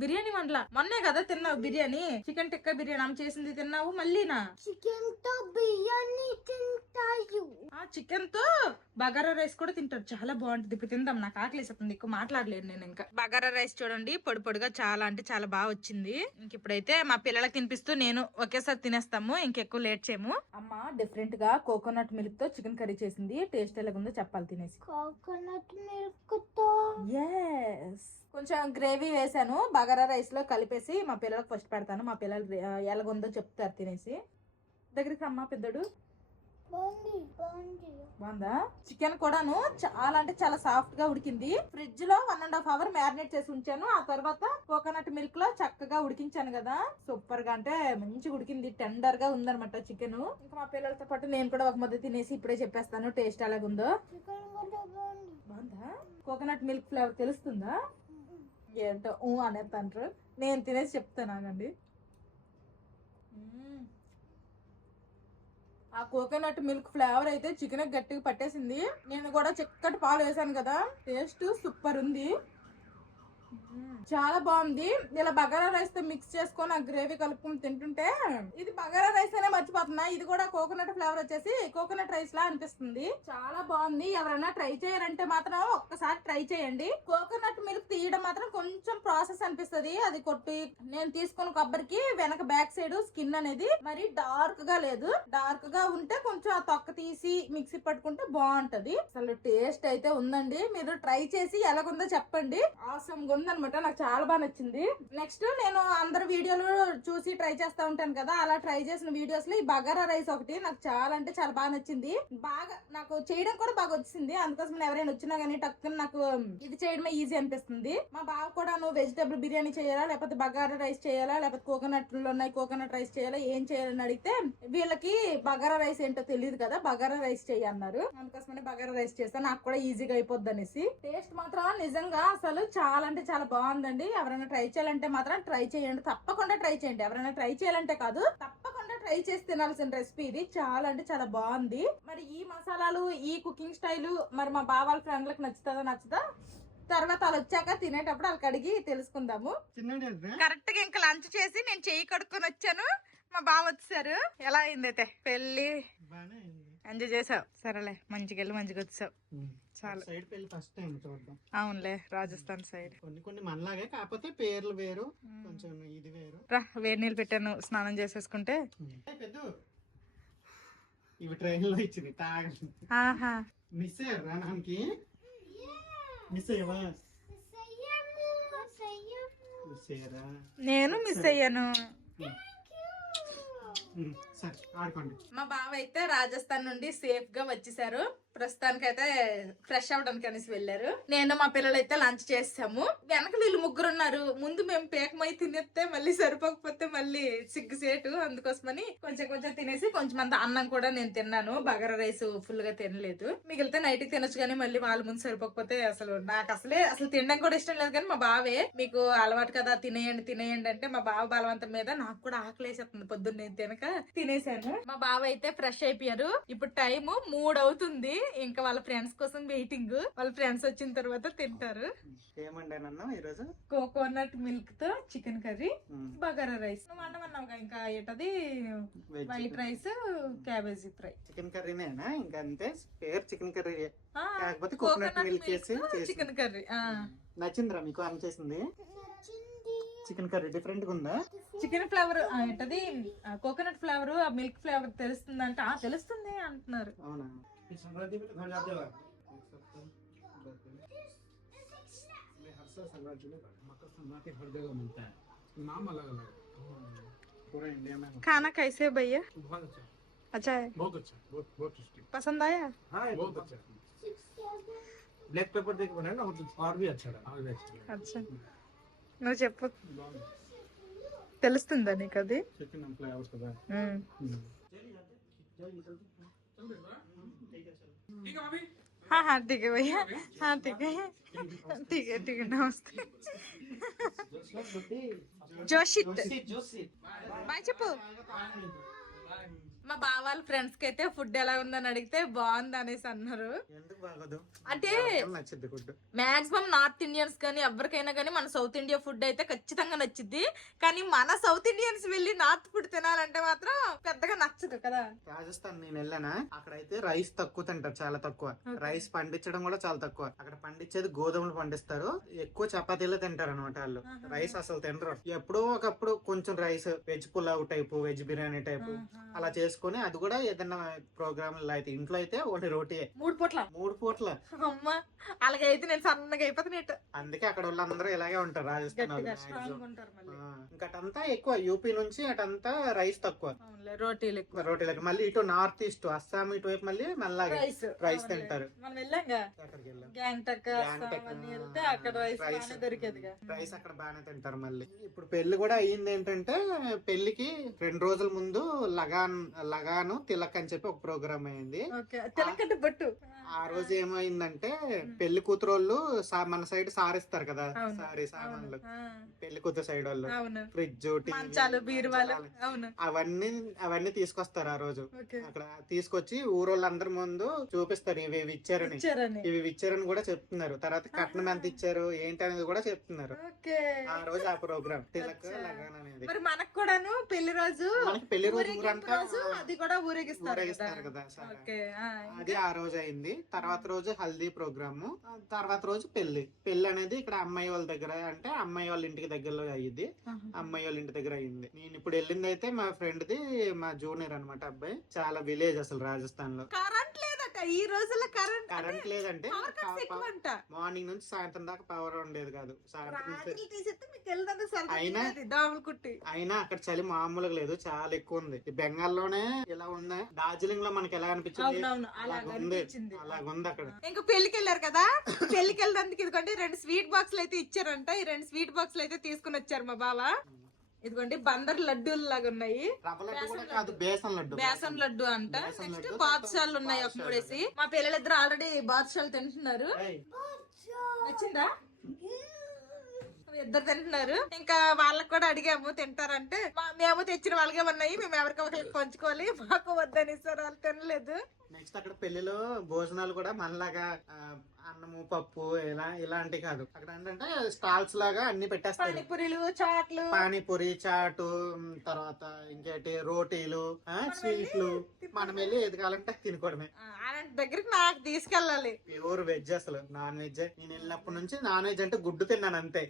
బిర్యానీ వండలా, మొన్నే కదా తిన్నావు బిర్యానీ, చికెన్ టిక్కా బిర్యానీ అమ్మ చేసింది తిన్నావు. మళ్ళీనా చికెన్ తో బిర్యానీ తింటారు. ఆ చికెన్ తో బగారా రైస్ కూడా తింటారు, చాలా బాగుంటుంది. ఇప్పుడు తిందాం, నాకు ఆకలిస్తుంది, ఎక్కువ మాట్లాడలేను నేను. ఇంకా బగారా రైస్ చూడండి, పొడి పొడిగా చాలా అంటే చాలా బాగా వచ్చింది. ఇంక ఇప్పుడైతే మా పిల్లలకి తినిపిస్తూ నేను ఒకేసారి తినేస్తాము, ఇంకెక్కువ లేట్ చేయము. అమ్మ డిఫరెంట్ గా కోకోనట్ మిల్క్ తో చికెన్ కర్రీ చేసింది, టేస్ట్ ఎలాగుందో చెప్పాలి తినేసి. కోకోనట్ మిల్క్ తో yes కొంచెం గ్రేవీ వేసాను, బగారా రైస్ లో కలిపేసి మా పిల్లలకు ఫస్ట్ పెడతాను. మా పిల్లలు ఎలాగుందో చెప్తారు తినేసి. దగ్గరికి అమ్మ పెద్దడు. బాగుందా? చికెన్ కూడాను చాలా అంటే చాలా సాఫ్ట్ గా ఉడికింది. ఫ్రిడ్జ్ లో 1.5 hours మ్యారినేట్ చేసి ఉంచాను. ఆ తర్వాత కోకోనట్ మిల్క్ లో చక్కగా ఉడికించాను కదా, సూపర్ గా అంటే మంచిగా ఉడికింది, టెండర్ గా ఉందన్నమాట చికెన్. ఇంకా మా పిల్లలతో పాటు నేను కూడా ఒక ముద్ద తినేసి ఇప్పుడే చెప్పేస్తాను టేస్ట్ ఎలాగుందో. బాగుందా? కోకోనట్ మిల్క్ ఫ్లేవర్ తెలుస్తుందా? ఏంటో అనేస్తాంటారు, నేను తినేసి చెప్తాను ఆగండి. ఆ కోకోనట్ మిల్క్ ఫ్లేవర్ అయితే చికెన్ గట్టిగా పట్టేసింది. నేను కూడా చిక్కటి పాలు వేసాను కదా, టేస్ట్ సూపర్ ఉంది, చాలా బాగుంది. ఇలా బగారా రైస్ తో మిక్స్ చేసుకొని ఆ గ్రేవీ కలుపుకొని తింటుంటే ఇది బగారా రైస్ అనే మర్చిపోతున్నా, ఇది కూడా కోకోనట్ ఫ్లేవర్ వచ్చేసి కోకోనట్ రైస్ లా అనిపిస్తుంది. చాలా బాగుంది. ఎవరైనా ట్రై చేయాలంటే మాత్రం ఒక్కసారి ట్రై చేయండి. కోకోనట్ మిల్క్ తీయడం మాత్రం కొంచెం ప్రాసెస్ అనిపిస్తుంది. అది కొట్టి నేను తీసుకున్న కొబ్బరికి వెనక బ్యాక్ సైడ్ స్కిన్ అనేది మరి డార్క్ గా లేదు, డార్క్ గా ఉంటే కొంచెం ఆ తొక్క తీసి మిక్సీ పట్టుకుంటే బాగుంటది. అసలు టేస్ట్ అయితే ఉందండి, మీరు ట్రై చేసి ఎలాగుందో చెప్పండి. ఆసమ్ ఉందనమాట, నాకు చాలా బాగా నచ్చింది. నెక్స్ట్ నేను అందరు వీడియోలు చూసి ట్రై చేస్తా ఉంటాను కదా, అలా ట్రై చేసిన వీడియోస్ లో ఈ బగారా రైస్ ఒకటి నాకు చాలా అంటే చాలా బాగా నచ్చింది. బాగా నాకు చేయడం కూడా బాగా వచ్చింది, అందుకోసం ఎవరైనా వచ్చినా గానీ టక్కున నాకు ఇది చేయడమే ఈజీ అనిపిస్తుంది. మా బావ కూడా నువ్వు వెజిటేబుల్ బిర్యానీ చేయాలా, లేకపోతే బగారా రైస్ చేయాలా, లేకపోతే కోకోనట్ ఉన్నాయి కోకోనట్ రైస్ చేయాలా, ఏం చేయాలని అడిగితే వీళ్ళకి బగారా రైస్ ఏంటో తెలియదు కదా, బగారా రైస్ చేయన్నారు. అందుకోసమని బగారా రైస్ చేస్తాను, నాకు కూడా ఈజీగా అయిపోద్ది అనేసి. టేస్ట్ మాత్రం నిజంగా అసలు చాలా అంటే చాలా బాగుందండి. ఎవరైనా ట్రై చేయాలంటే మాత్రం ట్రై చేయండి, తప్పకుండా ట్రై చేయండి. ఎవరైనా ట్రై చేయాలంటే కాదు, తప్పకుండా ట్రై చేసి తినాల్సిన రెసిపీ ఇది, చాలా అంటే చాలా బాగుంది. మరి ఈ మసాలాలు ఈ కుకింగ్ స్టైల్ మరి మా బావాల ఫ్రెండ్లకు నచ్చుతుందో నచ్చుదా తర్వాత వాళ్ళు వచ్చాక తినేటప్పుడు వాళ్ళకి అడిగి తెలుసుకుందాము. కరెక్ట్ గా ఇంకా లంచ్ చేసి నేను చెయ్యి కడుక్కొని వచ్చాను, మా బావ వచ్చారు. ఎలా అయిందైతే పెళ్లి? ఎంజాయ్ చేసావు? సరేలే, మంచిగా వెళ్ళి మంచిగా వచ్చావు. చాలా సైడ్ పెళ్లి ఫస్ట్ టైం చూద్దాం. అవునులే, రాజస్థాన్ సైడ్ కొన్ని మనలాగే, కాకపోతే పేర్లు వేరు, కొంచెం ఇది వేరు. రా, వేడి నీళ్ళు పెట్టాను, స్నానం చేసేసుకుంటే. పెద్ద ఇవి ట్రైన్ లో ఇచ్చింది తాగండి. ఆహా, మిస్ అయ్యారా నాకి? మిస్ అయ్యవా? మిస్ అయ్యారా? నేను మిస్ అయ్యాను. సరే ఆడుకోండి. మా బావ అయితే రాజస్థాన్ నుండి సేఫ్ గా వచ్చేసారు. ప్రస్తుతానికైతే ఫ్రెష్ అవ్వడానికి అనేసి వెళ్ళారు. నేను మా పిల్లలు అయితే లంచ్ చేసాము. వెనక వీళ్ళు ముగ్గురు ఉన్నారు. ముందు మేము పేకమై తినేస్తే మళ్ళీ సరిపోకపోతే మళ్ళీ సిగ్గుసేటు, అందుకోసమని కొంచెం కొంచెం తినేసి కొంచెం అంత అన్నం కూడా నేను తిన్నాను. బగారా రైస్ ఫుల్ గా తినలేదు. మిగిలితే నైట్ కి తినొచ్చు కానీ మళ్ళీ వాళ్ళ ముందు సరిపోకపోతే అసలు నాకు అసలు తినడం కూడా ఇష్టం లేదు. కానీ మా బావే మీకు అలవాటు కదా తినేయండి తినేయండి అంటే మా బావ బలవంతం మీద నాకు కూడా ఆకలేసేస్తుంది. పొద్దున్న నేను తినక తినేసాను. మా బావ అయితే ఫ్రెష్ అయిపోయారు. ఇప్పుడు టైం 3 అవుతుంది. ఇంకా వాళ్ళ ఫ్రెండ్స్ కోసం వెయిటింగ్. వాళ్ళ ఫ్రెండ్స్ వచ్చిన తర్వాత తింటారు. ఏమండానన్నా ఈరోజు? కోకోనట్ మిల్క్ తో చికెన్ కర్రీ, బగారా రైస్. నువ్వు అన్నమన్నావుగా ఇంకా ఏంటది, white rice, cabbage fry. Chicken కర్రీనేనా? ఇంకా అంతే, పేరు చికెన్ కర్రీ, కాకపోతే కోకోనట్ మిల్క్ వేసి చికెన్ కర్రీ. నచ్చిందిరా మీకు ఆమె చేసింది? చికెన్ కర్రీ డిఫరెంట్ గా ఉందా? చికెన్ ఫ్లేవర్ ఏంటది, కోకోనట్ ఫ్లేవర్, ఆ మిల్క్ ఫ్లేవర్ తెలుస్తుందంట. తెలుస్తుంది అంటున్నారు. అవునా? मकर संक्रांति में मकर संक्रांति हर जगह मिलता है, नाम अलग अलग है। पूरा इंडिया में खाना कैसे है भैया? बहुत अच्छा, अच्छा है, बहुत अच्छा, बहुत बहुत टेस्टी। पसंद आया? हाँ बहुत अच्छा। ब्लैक पेपर देख बनाया ना, और भी अच्छा रहा, और भी अच्छा रहा। అచ్చా నువ్వు చెప్పు, తెలుస్తుందా నీకు అది? चिकन एंड फ्लावर्स का है। ठीक है भाभी। हाँ हाँ ठीक है भैया, हाँ ठीक है ठीक है नमस्ते। జోషిత్ బాయ్ చెప్పు. మా బావ వాళ్ళ ఫ్రెండ్స్ కి అయితే ఫుడ్ ఎలా ఉందని అడిగితే బాగుంది అనేసి అన్నారు. ఎందుకు బాగోదు? అంటే నచ్చింది ఫుడ్. మాక్సిమం నార్త్ ఇండియన్స్ కానీ ఎవరికైనా కానీ మన సౌత్ ఇండియా ఫుడ్ అయితే ఖచ్చితంగా నచ్చింది. కానీ మన సౌత్ ఇండియన్స్ వెళ్ళి నార్త్ ఫుడ్ తినాలంటే మాత్రం పెద్దగా నచ్చదు కదా. రాజస్థాన్ నేను వెళ్ళానా, అక్కడైతే రైస్ తక్కువ తింటారు, చాలా తక్కువ. రైస్ పండించడం కూడా చాలా తక్కువ. అక్కడ పండించేది గోధుమలు పండిస్తారు, ఎక్కువ చపాతీలు తింటారు అనమాట వాళ్ళు. రైస్ అసలు తినరు. ఎప్పుడో ఒకప్పుడు కొంచెం rice, veg pulao type, veg biryani type అలా చేసుకుని, అది కూడా ఏదైనా ప్రోగ్రామ్ అయితే, ఇంట్లో అయితే ఓన్లీ రోటీయే 3 పూట్ల. 3 పూట్ల. అమ్మ అలాగైతే నేను సన్నగా అయిపోతాను. అందుకే అక్కడ వాళ్ళందరూ ఇలాగే ఉంటారు రాజస్థాన్ వాళ్ళు గట్టిగా స్ట్రాంగ్ maximum. ఉంటారు మళ్ళీ. ఇంకా అటంతా ఎక్కువ యూపీ నుంచి అటంతా రైస్ తక్కువ, అవునులే, రోటీలు ఎక్కువ. రోటీలకు. మళ్ళీ ఇటు నార్త్ ఈస్ట్ అస్సాం ఇటువైపు మళ్ళీ మెల్లగా రైస్ రైస్ తింటారు. మనం వెళ్ళాంగా ఎక్కడికి వెళ్ళాం? గ్యాంగ్టక్ గ్యాంగ్టక్. అవన్నీ వెళ్తే అక్కడ రైస్ బాగానే దొరికేదిగా. రైస్ అక్కడ బాగానే తింటారు. మళ్ళీ ఇప్పుడు పెళ్లి కూడా అయ్యింది ఏంటంటే, పెళ్లికి 2 రోజుల ముందు లగాను తిలక్ అని చెప్పి ఒక ప్రోగ్రామ్ అయింది. ఓకే, తిలకంటే బొట్టు. ఆ రోజు ఏమైందంటే, పెళ్లి కూతురోళ్ళు మన సైడ్ సారిస్తారు కదా, అవును. సారీ సామాన్లు. ఆ, పెళ్లి కూతురు సైడ్ వాళ్ళు అవును, ఫ్రిడ్జ్, మంచాలు, బీరువాలు. అవును, అవన్నీ తీసుకొస్తారు ఆ రోజు. ఓకే, అక్కడ తీసుకొచ్చి ఊరోళ్ళందరి ముందు చూపిస్తారు, ఇవి ఇచ్చారని, ఇచ్చారని. ఇవి ఇచ్చారని కూడా చెప్తున్నారు. తర్వాత కట్నం ఎంత ఇచ్చారు ఏంటి అనేది కూడా చెప్తున్నారు. ఓకే, ఆ రోజు ఆ ప్రోగ్రామ్ తిలక్ లగాన్ అనేది. మరి మనకు కూడాను పెళ్లి రోజు, మనకి పెళ్లి రోజు ఊరేగింపు ఊరంతా రోజు అది కూడా ఊరేగిస్తారు ఊరేగిస్తారు కదా. కదా. సరే. ఓకే, ఆ, అది ఆ రోజు అయింది. తర్వాత రోజు హల్దీ ప్రోగ్రాము, తర్వాత రోజు పెళ్లి. పెళ్లి అనేది ఇక్కడ అమ్మాయి వాళ్ళ దగ్గర, అంటే అమ్మాయి వాళ్ళ ఇంటికి దగ్గరలో అయ్యింది. అమ్మాయి వాళ్ళ ఇంటి దగ్గర అయ్యింది. నేను ఇప్పుడు వెళ్ళింది అయితే మా ఫ్రెండ్ ది, మా జూనియర్ అన్నమాట అబ్బాయి. చాలా విలేజ్ అసలు రాజస్థాన్ లో. కరెంట్ లేదట ఈ రోజుల్లో. కరెంట్ లేదంటే అంట. మార్నింగ్ నుంచి సాయంత్రం దాకా పవర్ ఉండేది కాదు. సాయంత్రం నుంచి రాత్రి తీసేస్తే మీకు వెళ్ళడానికి సరదా అయినా- ఉండేది, దోమలు కుట్టి. అయినా అక్కడ చలి మామూలుగా లేదు, చాలా ఎక్కువ ఉంది. ఈ బెంగాల్లోనే ఇలా ఉంది. డార్జిలింగ్ లో మనకి ఎలా అనిపించింది అవునవును, అలాగ అలాగుంది, అనిపించింది. అలాగుంది అక్కడ. ఇంకా పెళ్లికి వెళ్ళారు కదా, పెళ్లికి వెళ్ళడానికి ఇదిగోండి 2 స్వీట్ బాక్స్లు అయితే ఇచ్చారంట. ఈ 2 స్వీట్ బాక్స్లు అయితే తీసుకుని వచ్చారు మా బావ. ఇదిగోండి బందర్ లడ్డూలు లాగా ఉన్నాయి. రవ్వ లడ్డు కూడా కాదు, బేసన్ లడ్డు. బేసన్ లడ్డు అంట. బేసన్ నెక్స్ట్ లడ్డు, బాదుషాలు ఉన్నాయి ఒక 3 మా పిల్లలిద్దరు ఆల్రెడీ బాదుషాలు తింటున్నారు. ఏయ్, నచ్చిందా? ఇద్దరు తింటున్నారు. ఇంకా వాళ్ళకి కూడా అడిగాము తింటారంటే, మేము తెచ్చిన వాళ్ళకే ఉన్నాయి, మేము ఎవరికి ఒకరికి పంచుకోవాలి, మాకు వద్దని సార్ వాళ్ళు తినలేదు. నెక్స్ట్ అక్కడ పెళ్లిలో భోజనాలు కూడా మనలాగా అన్నము పప్పు ఇలాంటివి కాదు. అక్కడ ఏంటంటే స్టాల్స్ లాగా అన్ని పెట్టేస్తారు. పానీపూరీలు, చాట్లు, పానీపూరి, చాటు, తర్వాత ఇంకేంటి రోటీలు, స్వీట్లు. మనం వెళ్ళి ఏది కావాలంటే తినుకోవడమే. అలాంటి దగ్గరికి నాకు తీసుకెళ్ళాలి. ప్యూర్ వెజ్, అసలు నాన్ వెజ్. నేను వెళ్ళినప్పటి నుంచి నాన్ వెజ్ అంటే గుడ్డు తిన్నాను అంతే.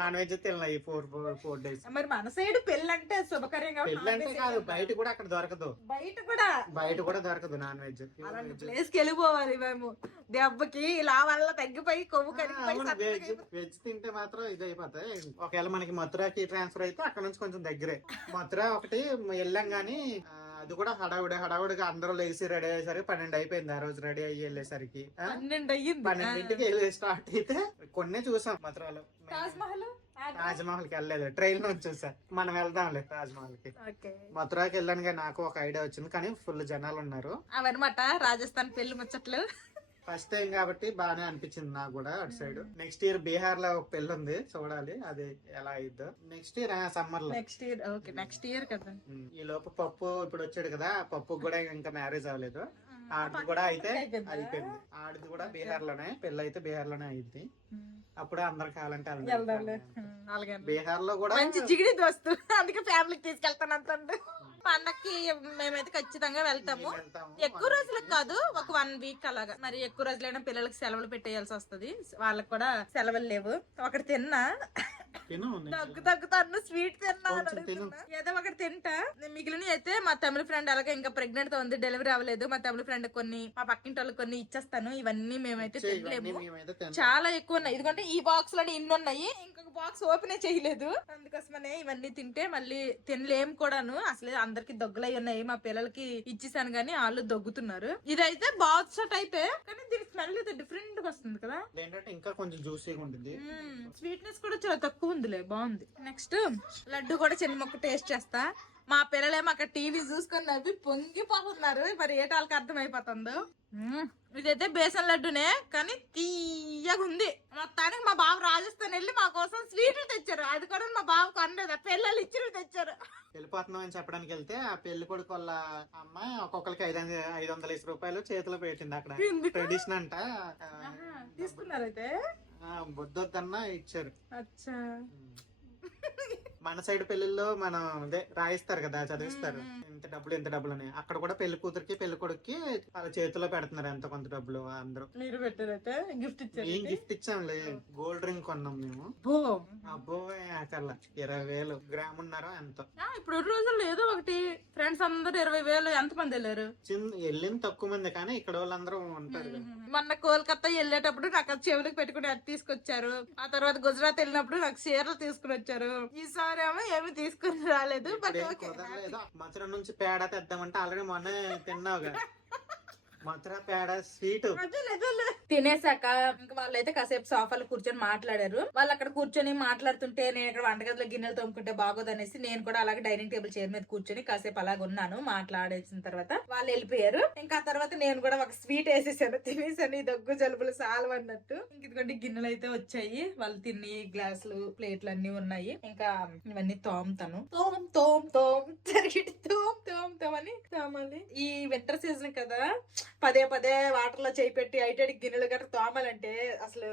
నాన్ వెజ్ తిన్నా ఈ 4 days. మరి మన సైడ్ పెళ్ళి అంటే శుభకార్యం కాబట్టి పెళ్ళి అంటే కాదు, బయట కూడా అక్కడ దొరకదు. బయట కూడా దొరకదు నాన్ వెజ్. అలాంటి ప్లేస్ కి వెళ్ళిపోవాలి మేము. దెబ్బకి ఇలా వల్ల తగ్గిపోయి కొవ్వు కరిగిపోయి వెజ్ తింటే మాత్రం ఇది అయిపోతాయి. ఒకవేళ మనకి మథురాకి ట్రాన్స్ఫర్ అయితే అక్కడ నుంచి కొంచెం దగ్గరే. మథురా ఒకటి వెళ్ళాం గానీ, అది కూడా హడావుడిగా అందరూ లేచి రెడీ అయ్యేసరికి 12 అయిపోయింది. ఆ రోజు రెడీ అయ్యి వెళ్ళేసరికి 12 అయ్యింది. 12ంటికి వెళ్ళి స్టార్ట్ అయితే కొన్నే చూసాం మథురాలో. తాజ్ మహల్ కి వెళ్ళలేదు, ట్రైన్ నుంచి చూసా. మనం వెళ్దాంలే తాజ్ మహల్ కి. మథురాకి వెళ్ళాను కానీ నాకు ఒక ఐడియా వచ్చింది, కానీ ఫుల్ జనాలు ఉన్నారు. అవన్నమాట రాజస్థాన్ పెళ్లి ముచ్చట్లు. ఫస్ట్ టైం కాబట్టి బాగానే అనిపించింది నాకు కూడా అటు సైడ్. నెక్స్ట్ ఇయర్ బీహార్ లో ఒక పెళ్లి ఉంది, చూడాలి అది ఎలా అయిద్దో. నెక్స్ట్ ఇయర్ సమ్మర్ లో. నెక్స్ట్ ఇయర్ కదా. ఈ లోపు పప్పు ఇప్పుడు వచ్చాడు కదా, పప్పు కూడా ఇంకా మ్యారేజ్ అవ్వలేదు. ఆడిది కూడా అయితే అయిపోయింది. ఆడిది కూడా బీహార్ లోనే పెళ్లి, అయితే బీహార్ లోనే అయింది. అప్పుడు అందరు కావాలంటే బీహార్ లో కూడా మంచి జిగిడి దోస్తు, అందుకే ఫ్యామిలీకి తీసుకెళ్తాను అంతండి. పండక్కి మేమైతే ఖచ్చితంగా వెళ్తాము. ఎక్కువ రోజులకు కాదు, ఒక 1 వీక్ అలాగా. మరి ఎక్కువ రోజులైనా పిల్లలకి సెలవులు పెట్టేయాల్సి వస్తది, వాళ్ళకి కూడా సెలవులు లేవు. ఒకటి తిన్నా తిను దగ్గుతాను స్వీట్ తిన్నా అని కొంచెం తిను. అడుగుతున్నా. ఏదో ఒకటి తింటా. మిగిలిన అయితే మా తమిళ ఫ్రెండ్ అలాగే ఇంకా ప్రెగ్నెంట్ తో ఉంది, డెలివరీ అవ్వలేదు. మా తమిళ ఫ్రెండ్ కొన్ని, మా పక్కింటి వాళ్ళకి కొన్ని ఇచ్చేస్తాను. ఇవన్నీ మేమైతే తినలేము, మేమైతే తిన్నాం. చాలా ఎక్కువ ఉన్నాయి. ఎందుకంటే ఈ బాక్స్ లో ఇన్ని ఉన్నాయి, ఇంకొక బాక్స్ ఓపెన్ చేయలేదు. అందుకోసమనే ఇవన్నీ తింటే మళ్ళీ తినలేము కూడాను. అసలు అందరికి దగ్గులై ఉన్నాయి. మా పిల్లలకి ఇచ్చేసాను గానీ వాళ్ళు దగ్గుతున్నారు. ఇదైతే బాక్స్ టైపే, కానీ దీని స్మెల్ అయితే డిఫరెంట్ గా వస్తుంది కదా. ఏంటంటే ఇంకా కొంచెం జ్యూసీగా ఉంటుంది. స్వీట్నెస్ కూడా చాలా తక్కువ ఉందిలే, బాగుంది. నెక్స్ట్ లడ్డు కూడా చిన్న మొక్క టేస్ట్ చేస్తా. మా పిల్లలేమో అక్కడ టీవీ చూసుకొని నవ్వి పొంగిపోతున్నారు. మరి ఏ వాళ్ళకి అర్థమైపోతుందో. ఇదైతే బేసన్ లడ్డునే, కానీ తీయగా ఉంది. మొత్తానికి మా బాబు రాజస్థాన్ వెళ్ళి మా కోసం స్వీట్లు తెచ్చారు. అది కూడా మా బాబు కొనలేదు, పిల్లలు ఇచ్చి తెచ్చారు. వెళ్ళిపోతున్నాం అని చెప్పడానికి వెళ్తే ఆ పెళ్లి కొడుకు వాళ్ళ అమ్మాయి ఒక్కొక్కరికి 550 రూపాయలు చేతిలో పెట్టింది. అక్కడ ట్రెడిషన్ అంట. తీసుకున్నారైతే బుద్ధొద్దన్నా ఇచ్చారు. అచ్చా. మన సైడ్ పెళ్లిల్లో మనం అదే రాయిస్తారు కదా, చదివిస్తారు ఇంత డబ్బులు అని. అక్కడ కూడా పెళ్లి కూతురికి పెళ్లి కొడుక్కి వాళ్ళ చేతిలో పెడుతున్నారు ఎంత కొంత డబ్బులు. అందరూ మీరు పెట్టారైతే గిఫ్ట్ ఇచ్చారు. ఏం గిఫ్ట్ ఇచ్చాంలే, గోల్డ్ రింగ్ కొన్నాం మేము. అబ్బో అసలు 20,000 గ్రామున్నారో ఎంతో. ఇప్పుడు రోజుల్లో ఏదో ఒకటి. ఫ్రెండ్స్ అందరూ 20,000. ఎంత మంది వెళ్ళారు? వెళ్ళింది తక్కువ మంది, కానీ ఇక్కడ వాళ్ళందరూ ఉంటారు కదా. మొన్న కోల్కతా వెళ్ళేటప్పుడు నాకు అది చెవులకు పెట్టుకుని అది తీసుకొచ్చారు. ఆ తర్వాత గుజరాత్ వెళ్ళినప్పుడు నాకు చీరలు తీసుకుని వచ్చారు. ఈసారి ఏమో ఏమి తీసుకుని రాలేదు. బట్ కుదరలేదు. మధుర నుంచి పేడ తెద్దామంటే ఆల్రెడీ మొన్న తిన్నావు కదా మధుర పేడ స్వీట్. తినేసాక ఇంకా వాళ్ళైతే కాసేపు సోఫాలో కూర్చొని మాట్లాడారు. వాళ్ళు అక్కడ కూర్చొని మాట్లాడుతుంటే నేను ఇక్కడ వంటగదిలో గిన్నెలు తోముకుంటే బాగోదు అనేసి నేను కూడా అలాగే డైనింగ్ టేబుల్ చైర్ మీద కూర్చొని కాసేపు అలాగ ఉన్నాను. మాట్లాడేసిన తర్వాత వాళ్ళు వెళ్ళిపోయారు. ఇంకా ఆ తర్వాత నేను కూడా ఒక స్వీట్ వేసేసాను, తినేసాను. దగ్గు జలుబులు సాల్వ్ అన్నట్టు. ఇంక ఇదిగోండి గిన్నెలు అయితే వచ్చాయి. వాళ్ళు తిని గ్లాసులు ప్లేట్లు అన్ని ఉన్నాయి. ఇంకా ఇవన్నీ తోముతాను. అని తోమాలి. ఈ వింటర్ సీజన్ కదా, పదే వాటర్ లో చేయి పెట్టి ఐటెడ్ గిన్నెలు గట్రా తోమాలంటే అసలు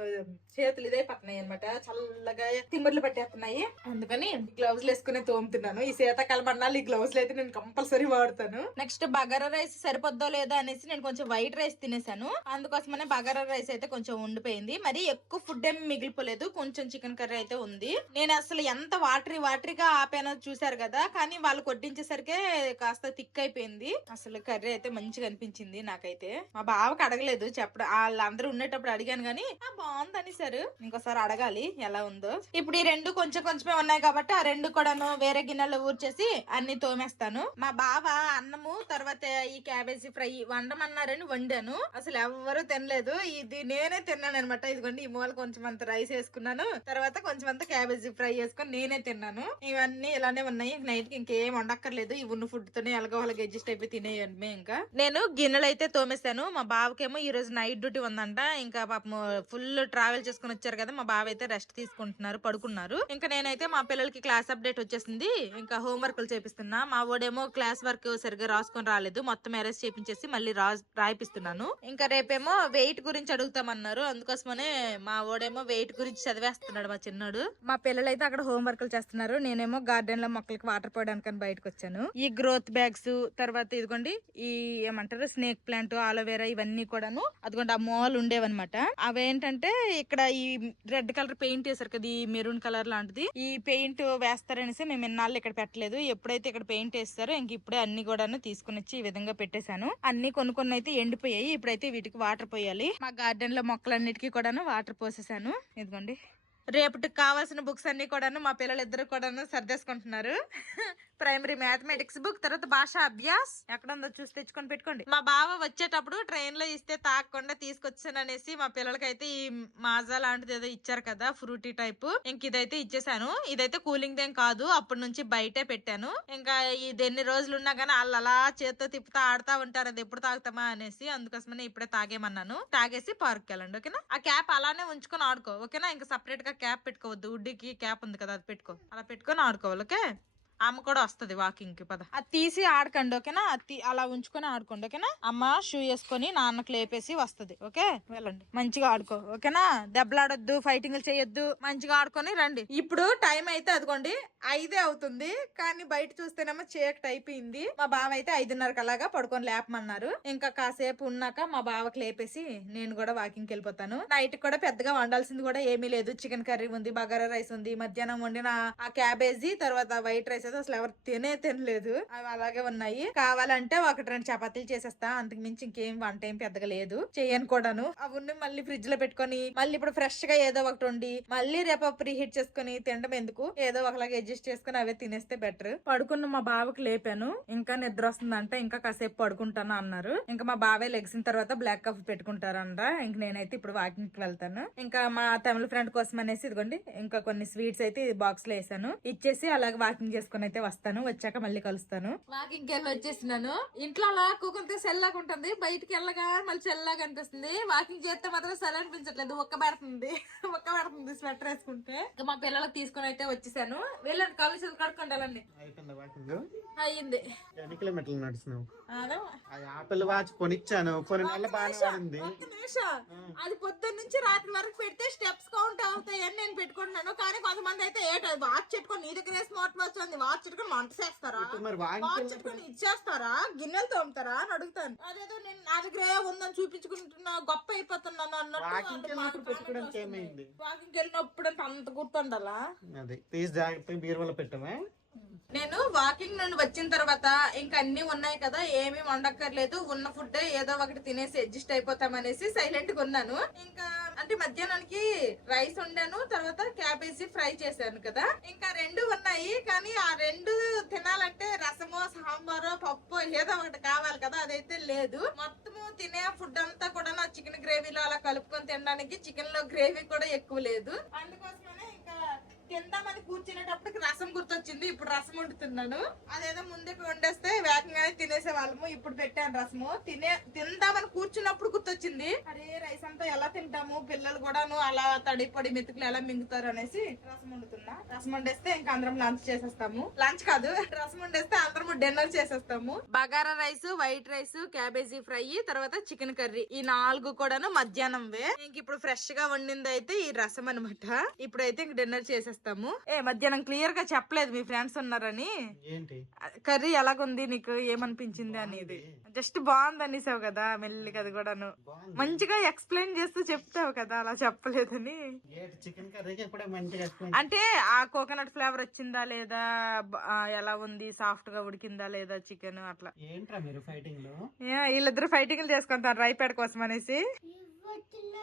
చేతులు ఇదే పట్టినాయి అనమాట. చల్లగా తిమ్మర్లు పట్టేస్తున్నాయి. అందుకని గ్లౌజులు వేసుకుని తోముతున్నాను. ఈ శీతాకాలం అన్నాళ్ళు ఈ గ్లౌజులు అయితే నేను కంపల్సరీ వాడతాను. నెక్స్ట్ బగారా రైస్ సరిపోద్దో లేదో అనేసి నేను కొంచెం వైట్ రైస్ తినేసాను. అందుకోసమనే బగారా రైస్ అయితే కొంచెం ఉండిపోయింది. మరి ఎక్కువ ఫుడ్ ఏమి మిగిలిపోలేదు. కొంచెం చికెన్ కర్రీ అయితే ఉంది. నేను అసలు ఎంత వాటరీగా ఆపానో చూసారు కదా, కానీ వాళ్ళు కొట్టించేసరికి కాస్త థిక్ అయిపోయింది. అసలు కర్రీ అయితే మంచిగా అనిపించింది నాకైతే. మా బావకి అడగలేదు చెప్పడం, వాళ్ళందరూ ఉండేటప్పుడు అడిగాను గానీ బాగుంది అనేసారు. ఇంకోసారి అడగాలి ఎలా ఉందో. ఇప్పుడు ఈ రెండు కొంచెమే ఉన్నాయి కాబట్టి ఆ రెండు కూడాను వేరే గిన్నెలో ఊర్చేసి అన్ని తోమేస్తాను. మా బావ అన్నము తర్వాత ఈ క్యాబేజీ ఫ్రై వండమన్నారని వండాను. అసలు ఎవరు తినలేదు. ఇది నేనే తిన్నాను అనమాట. ఇదిగోండి ఈ మూల కొంచెం అంత రైస్ వేసుకున్నాను, తర్వాత కొంచెం అంత క్యాబేజీ ఫ్రై వేసుకొని నేనే తిన్నాను. ఇవన్నీ ఇలానే ఉన్నాయి. నైట్ కి ఇంకేం వండక్కర్లేదు. ఈ ఉన్న ఫుడ్ తోనే ఎలాగో వాళ్ళకి అడ్జస్ట్ అయిపోయి తినేయండి. ఇంకా నేను గిన్నెలు అయితే తోమేస్తాను. మా బావకేమో ఈ రోజు నైట్ డ్యూటీ ఉందంట. ఇంకా పాపం ఫుల్ ట్రావెల్ చేసుకుని వచ్చారు కదా, మా బావ అయితే రెస్ట్ తీసుకుంటున్నారు, పడుకున్నారు. ఇంకా నేనైతే మా పిల్లలకి క్లాస్ అప్డేట్ వచ్చేసింది. ఇంకా హోంవర్క్లు చేపిస్తున్నా. మా వాడేమో క్లాస్ వర్క్ సరిగ్గా రాసుకొని రాలేదు, మొత్తం అరెస్ట్ చేపించేసి మళ్ళీ రాయిపిస్తున్నాను. ఇంకా రేపేమో వెయిట్ గురించి అడుగుతామన్నారు. అందుకోసమనే మా వాడేమో వెయిట్ గురించి చదివేస్తున్నాడు మా చిన్నోడు. మా పిల్లలు అయితే అక్కడ హోంవర్క్లు చేస్తున్నారు. నేనేమో గార్డెన్ లో మొక్కలకి వాటర్ పోయడానికి బయటకు వచ్చాను. ఈ గ్రోత్ బ్యాగ్స్ తర్వాత ఇదిగోండి ఈ ఏమంటారు స్నేక్ ప్లాంట్, ఆలోవేరా ఇవన్నీ కూడాను అదిగోండి ఆ మోల్ ఉండేవన్నమాట. అవేంటంటే ఇక్కడ ఈ రెడ్ కలర్ పెయింట్ వేసారు కదా, ఈ మెరూన్ కలర్ లాంటిది. ఈ పెయింట్ వేస్తారనేసి మేము ఇన్నాళ్ళు ఇక్కడ పెట్టలేదు. ఎప్పుడైతే ఇక్కడ పెయింట్ వేస్తారో ఇంక ఇప్పుడే అన్ని కూడాను తీసుకుని వచ్చి ఈ విధంగా పెట్టేశాను. అన్ని కొన్ని అయితే ఎండిపోయాయి. ఇప్పుడైతే వీటికి వాటర్ పోయాలి. మా గార్డెన్ లో మొక్కలన్నిటికీ కూడాను వాటర్ పోసేసాను. ఇదిగోండి రేపటికి కావాల్సిన బుక్స్ అన్ని కూడాను మా పిల్లలు ఇద్దరు కూడాను సర్దేసుకుంటున్నారు. ప్రైమరీ మ్యాథమెటిక్స్ బుక్, తర్వాత భాషా అభ్యాస్ ఎక్కడ ఉందో చూసి తెచ్చుకొని పెట్టుకోండి. మా బావ వచ్చేటప్పుడు ట్రైన్ లో ఇస్తే తాగకుండా తీసుకొచ్చాను అనేసి మా పిల్లలకైతే ఈ మాజా లాంటిది ఏదో ఇచ్చారు కదా, ఫ్రూటీ టైప్. ఇంక ఇదైతే ఇచ్చేసాను. ఇదైతే కూలింగ్ దేం కాదు, అప్పటి నుంచి బయటే పెట్టాను. ఇంకా ఇది ఎన్ని రోజులు ఉన్నా గానీ వాళ్ళు అలా చేత్తో తిప్పుతా ఆడుతా ఉంటారు, అది ఎప్పుడు తాగుతామా అనేసి. అందుకోసమనే ఇప్పుడే తాగేమన్నాను. తాగేసి పార్క్ వెళ్ళండి ఓకేనా. ఆ క్యాప్ అలానే ఉంచుకొని ఆడుకో ఓకేనా. ఇంకా సపరేట్ గా క్యాప్ పెట్టుకోవద్దు. వుడ్డీకి క్యాప్ ఉంది కదా, అది పెట్టుకో. అలా పెట్టుకొని ఆడుకోవాలి ఓకే. అమ్మ కూడా వస్తది వాకింగ్ కి పద. అది తీసి ఆడకండి ఓకేనా, అలా ఉంచుకొని ఆడుకోండి ఓకేనా. అమ్మ షూ వేసుకొని నాన్నకు లేపేసి వస్తది ఓకే. వెళ్ళండి మంచిగా ఆడుకో ఓకేనా, దెబ్బలాడొద్దు, ఫైటింగ్లు చేయొద్దు, మంచిగా ఆడుకొని రండి. ఇప్పుడు టైం అయితే అదిగోండి 5 అవుతుంది, కానీ బయట చూస్తేనేమో చీకటి అయిపోయింది. మా బావ అయితే 5:30 అలాగా పడుకొని లేపమన్నారు. ఇంకా కాసేపు ఉన్నాక మా బావకి లేపేసి నేను కూడా వాకింగ్ వెళ్ళిపోతాను. నైట్ కూడా పెద్దగా వండాల్సింది కూడా ఏమీ లేదు. చికెన్ కర్రీ ఉంది, బగారా రైస్ ఉంది, మధ్యాహ్నం వండిన ఆ క్యాబేజీ తర్వాత వైట్ రైస్ అయితే అసలు ఎవరు తినలేదు, అవి అలాగే ఉన్నాయి. కావాలంటే 1-2 చపాతీలు చేసేస్తా, అంతకు మించి ఇంకేం వంట ఏం పెద్దగా లేదు, చేయను కూడాను. అవన్నీ మళ్ళీ ఫ్రిడ్జ్ లో పెట్టుకొని మళ్ళీ ఇప్పుడు ఫ్రెష్ గా ఏదో ఒకటి వండి మళ్ళీ రేపు ప్రీ హీట్ చేసుకుని తినడం ఎందుకు, ఏదో ఒకలాగా అడ్జస్ట్ చేసుకుని అవే తినేస్తే బెటర్. పడుకున్న మా బావకి లేపాను, ఇంకా నిద్ర వస్తుందంటే ఇంకా కాసేపు పడుకుంటాను అన్నారు. ఇంకా మా బావే లెగ్సిన తర్వాత బ్లాక్ కాఫీ పెట్టుకుంటారంట. ఇంక నేనైతే ఇప్పుడు వాకింగ్ కి వెళ్తాను. ఇంకా మా తమిళ ఫ్రెండ్ కోసం అనేసి ఇదిగోండి ఇంకా కొన్ని స్వీట్స్ అయితే బాక్స్ లో వేసాను, ఇచ్చేసి అలాగే వాకింగ్ చేసుకుని అయితే వస్తాను. వచ్చాక మళ్ళీ కలుస్తాను. వాకింగ్ వెళ్ళి వచ్చేసినాను. ఇంట్లో అలా కూకుంటే సెల్లాగా ఉంటుంది, బయటికి వెళ్ళగా మళ్ళీ సెల్లాగా అనిపిస్తుంది. వాకింగ్ చేస్తే మాత్రం సెల్ అనిపించట్లేదు, ఒక్క పెడుతుంది స్వెటర్ వేసుకుంటే. ఇంకా మా పిల్లలకు తీసుకుని అయితే వచ్చేసాను. వెళ్ళండి కాలేజ్ కడుక్కోండి. వెళ్ళండి. అయ్యింది. ఎన్ని కిలోమీటర్లు నడుస్తున్నావు? అదే ఆపిల్ వాచ్ కొనిచ్చాను, కొన్ని నెలలు బాగానే వాడింది. ఒక్క నిమిషం, అది పొద్దున్న నుంచి రాత్రి వరకు పెడితే స్టెప్స్ కౌంట్ అవుతాయి అని నేను పెట్టుకుంటున్నాను. కానీ కొంతమంది అయితే వాచ్ పెట్టుకొని నీ దగ్గర స్మార్ట్ వాచ్ ఉంది, వాచ్ పెట్టుకొని వంట చేస్తారా, మరి వాచ్ పెట్టుకొని ఇచ్చేస్తారా, గిన్నెలు తోముతారా అని అడుగుతాను. అదేదో నేను నా దగ్గర ఉందని చూపించుకుంటున్నా గొప్ప అయిపోతున్నాను అన్నట్టు. వాకింగ్ వెళ్ళినప్పుడు అంటే అంత గుర్తుండాలా? అది తీసి జాగ్రత్తగా బీరువాలో పెట్టావా? నేను వాకింగ్ నుండి వచ్చిన తర్వాత ఇంకా అన్ని ఉన్నాయి కదా, ఏమీ వండక్కర్లేదు, ఉన్న ఫుడ్ ఏదో ఒకటి తినేసి అడ్జస్ట్ అయిపోతామనేసి సైలెంట్ గా ఉన్నాను. ఇంకా అంటే మధ్యాహ్నానికి రైస్ వండాను, తర్వాత క్యాబేజీ ఫ్రై చేశాను కదా, ఇంకా 2 ఉన్నాయి. కానీ ఆ 2 తినాలంటే రసమో సాంబారో పప్పు ఏదో ఒకటి కావాలి కదా, అదైతే లేదు. మొత్తము తినే ఫుడ్ అంతా కూడా నా చికెన్ గ్రేవీలో అలా కలుపుకొని తినడానికి చికెన్ లో గ్రేవీ కూడా ఎక్కువ లేదు. అందుకోసమనే ఇంకా తిందామని కూర్చునేటప్పటికి రసం గుర్తొచ్చింది, ఇప్పుడు రసం వండుతున్నాను. అదేదో ముందే వండేస్తే వేగంగానే తినేసే వాళ్ళము. ఇప్పుడు పెట్టాను రసము, తిందామని కూర్చున్నప్పుడు గుర్తొచ్చింది, అరే రైస్ అంతా ఎలా తింటాము, పిల్లలు కూడాను అలా తడిపొడి మెతుకులు ఎలా మింగుతారు అనేసి రసం వండుతున్నా. రసం వండేస్తే ఇంకా అందరం లంచ్ చేసేస్తాము, లంచ్ కాదు రసం వండేస్తే అందరం డిన్నర్ చేసేస్తాము. Bagara rice, white rice, cabbage fry, తర్వాత చికెన్ కర్రీ, ఈ 4 కూడాను మధ్యాహ్నంవే. ఇంక ఇప్పుడు ఫ్రెష్ గా వండింది అయితే ఈ రసం అనమాట. ఇప్పుడైతే ఇంక డిన్నర్ చేసేస్తాము. మధ్యాహ్నం క్లియర్ గా చెప్పలేదు మీ ఫ్రెండ్స్ ఉన్నారని. ఏంటి కర్రీ ఎలాగుంది, నీకు ఏమనిపించింది అనేది, జస్ట్ బాగుంది అనేసావు కదా మెల్లిగా. అది కూడాను మంచిగా ఎక్స్ప్లెయిన్ చేస్తూ చెప్తావు కదా, అలా చెప్పలేదని. చికెన్ కర్రీకి ఇప్పుడే మంచిగా అంటే ఆ కోకోనట్ ఫ్లేవర్ వచ్చిందా లేదా, ఎలా ఉంది, సాఫ్ట్ గా ఉడికిందా లేదా చికెన్, అట్లా. ఏంట్రా మీరు ఫైటింగ్ లో? వీళ్ళిద్దరు ఫైటింగ్ చేసుకుంటారు రైపేడ కోసం అనేసి.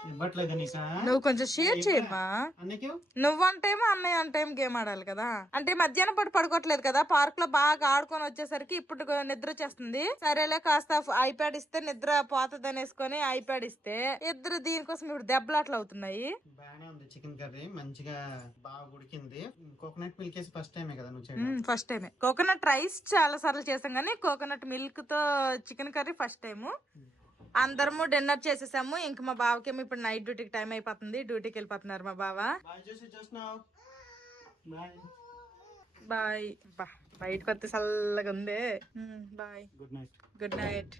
ఇవ్వట్లేదు నీకా? నువ్వు కొంచెం షేర్ చేయమ్మా. అన్నకి నువ్వు అంటేమో అన్నయ్య అంటేమో గేమ్ ఆడాలి కదా. అంటే మధ్యాహ్నం పాటు పడుకోవట్లేదు కదా, పార్క్ లో బాగా ఆడుకొని వచ్చేసరికి ఇప్పుడు నిద్ర వచ్చేస్తుంది. సరేలే కాస్త ఐప్యాడ్ ఇస్తే నిద్ర పోతుంది అనేసుకొని ఐప్యాడ్ ఇస్తే ఇద్దరు దీనికోసం ఇప్పుడు దెబ్బలాట్లు అవుతున్నాయి. బాగానే ఉంది చికెన్ కర్రీ, మంచిగా బాగా ఉడికింది. కోకోనట్ మిల్క్ వేసి ఫస్ట్ టైమే కదా నువ్వు చేయడం? ఫస్ట్ టైమే. కోకోనట్ రైస్ చాలా సార్లు చేసాం కానీ కోకోనట్ మిల్క్ తో చికెన్ కర్రీ ఫస్ట్ టైము. అందరము డిన్నర్ చేసేసాము. ఇంక మా బావకేమో ఇప్పుడు నైట్ డ్యూటీకి టైం అయిపోతుంది, డ్యూటీకి వెళ్ళిపోతున్నారు మా బావ. బాయ్. బయటకు వస్తే చల్లగా ఉంది. Bye, good night. Good night.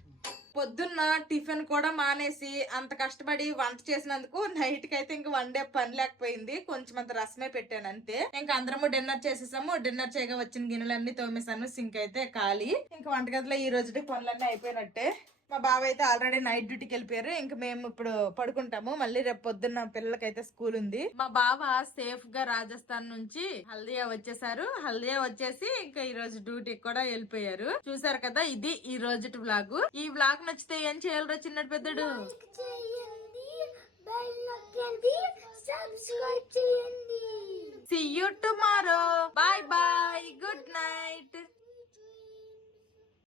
పొద్దున్న టిఫిన్ కూడా మానేసి అంత కష్టపడి వంట చేసినందుకు నైట్ కి అయితే ఇంక వండే పని లేకపోయింది. కొంచెం అంత రసమే పెట్టాను అంతే. ఇంకా అందరము డిన్నర్ చేసేసాము. డిన్నర్ చేయగా వచ్చిన గిన్నెలన్నీ తోమేసాను, సింక్ అయితే ఖాళీ. ఇంకా వంటగదిలో ఈ రోజు పనులన్నీ అయిపోయినట్టే. మా బావ అయితే ఆల్రెడీ నైట్ డ్యూటీకి వెళ్ళిపోయారు. ఇంకా మేము ఇప్పుడు పడుకుంటాము, మళ్ళీ రేపు పొద్దున్న పిల్లలకైతే స్కూల్ ఉంది. మా బావ సేఫ్ గా రాజస్థాన్ నుంచి హల్దియా వచ్చేసారు. హల్దియా వచ్చేసి ఇంకా ఈ రోజు డ్యూటీకి కూడా వెళ్ళిపోయారు. చూసారు కదా, ఇది ఈ రోజు వ్లాగ్. ఈ వ్లాగ్ నచ్చితే ఏం చేయాలరా చిన్నటి పెద్దడు? సబ్స్క్రైబ్ చేయండి. See you tomorrow. Bye bye. Good night.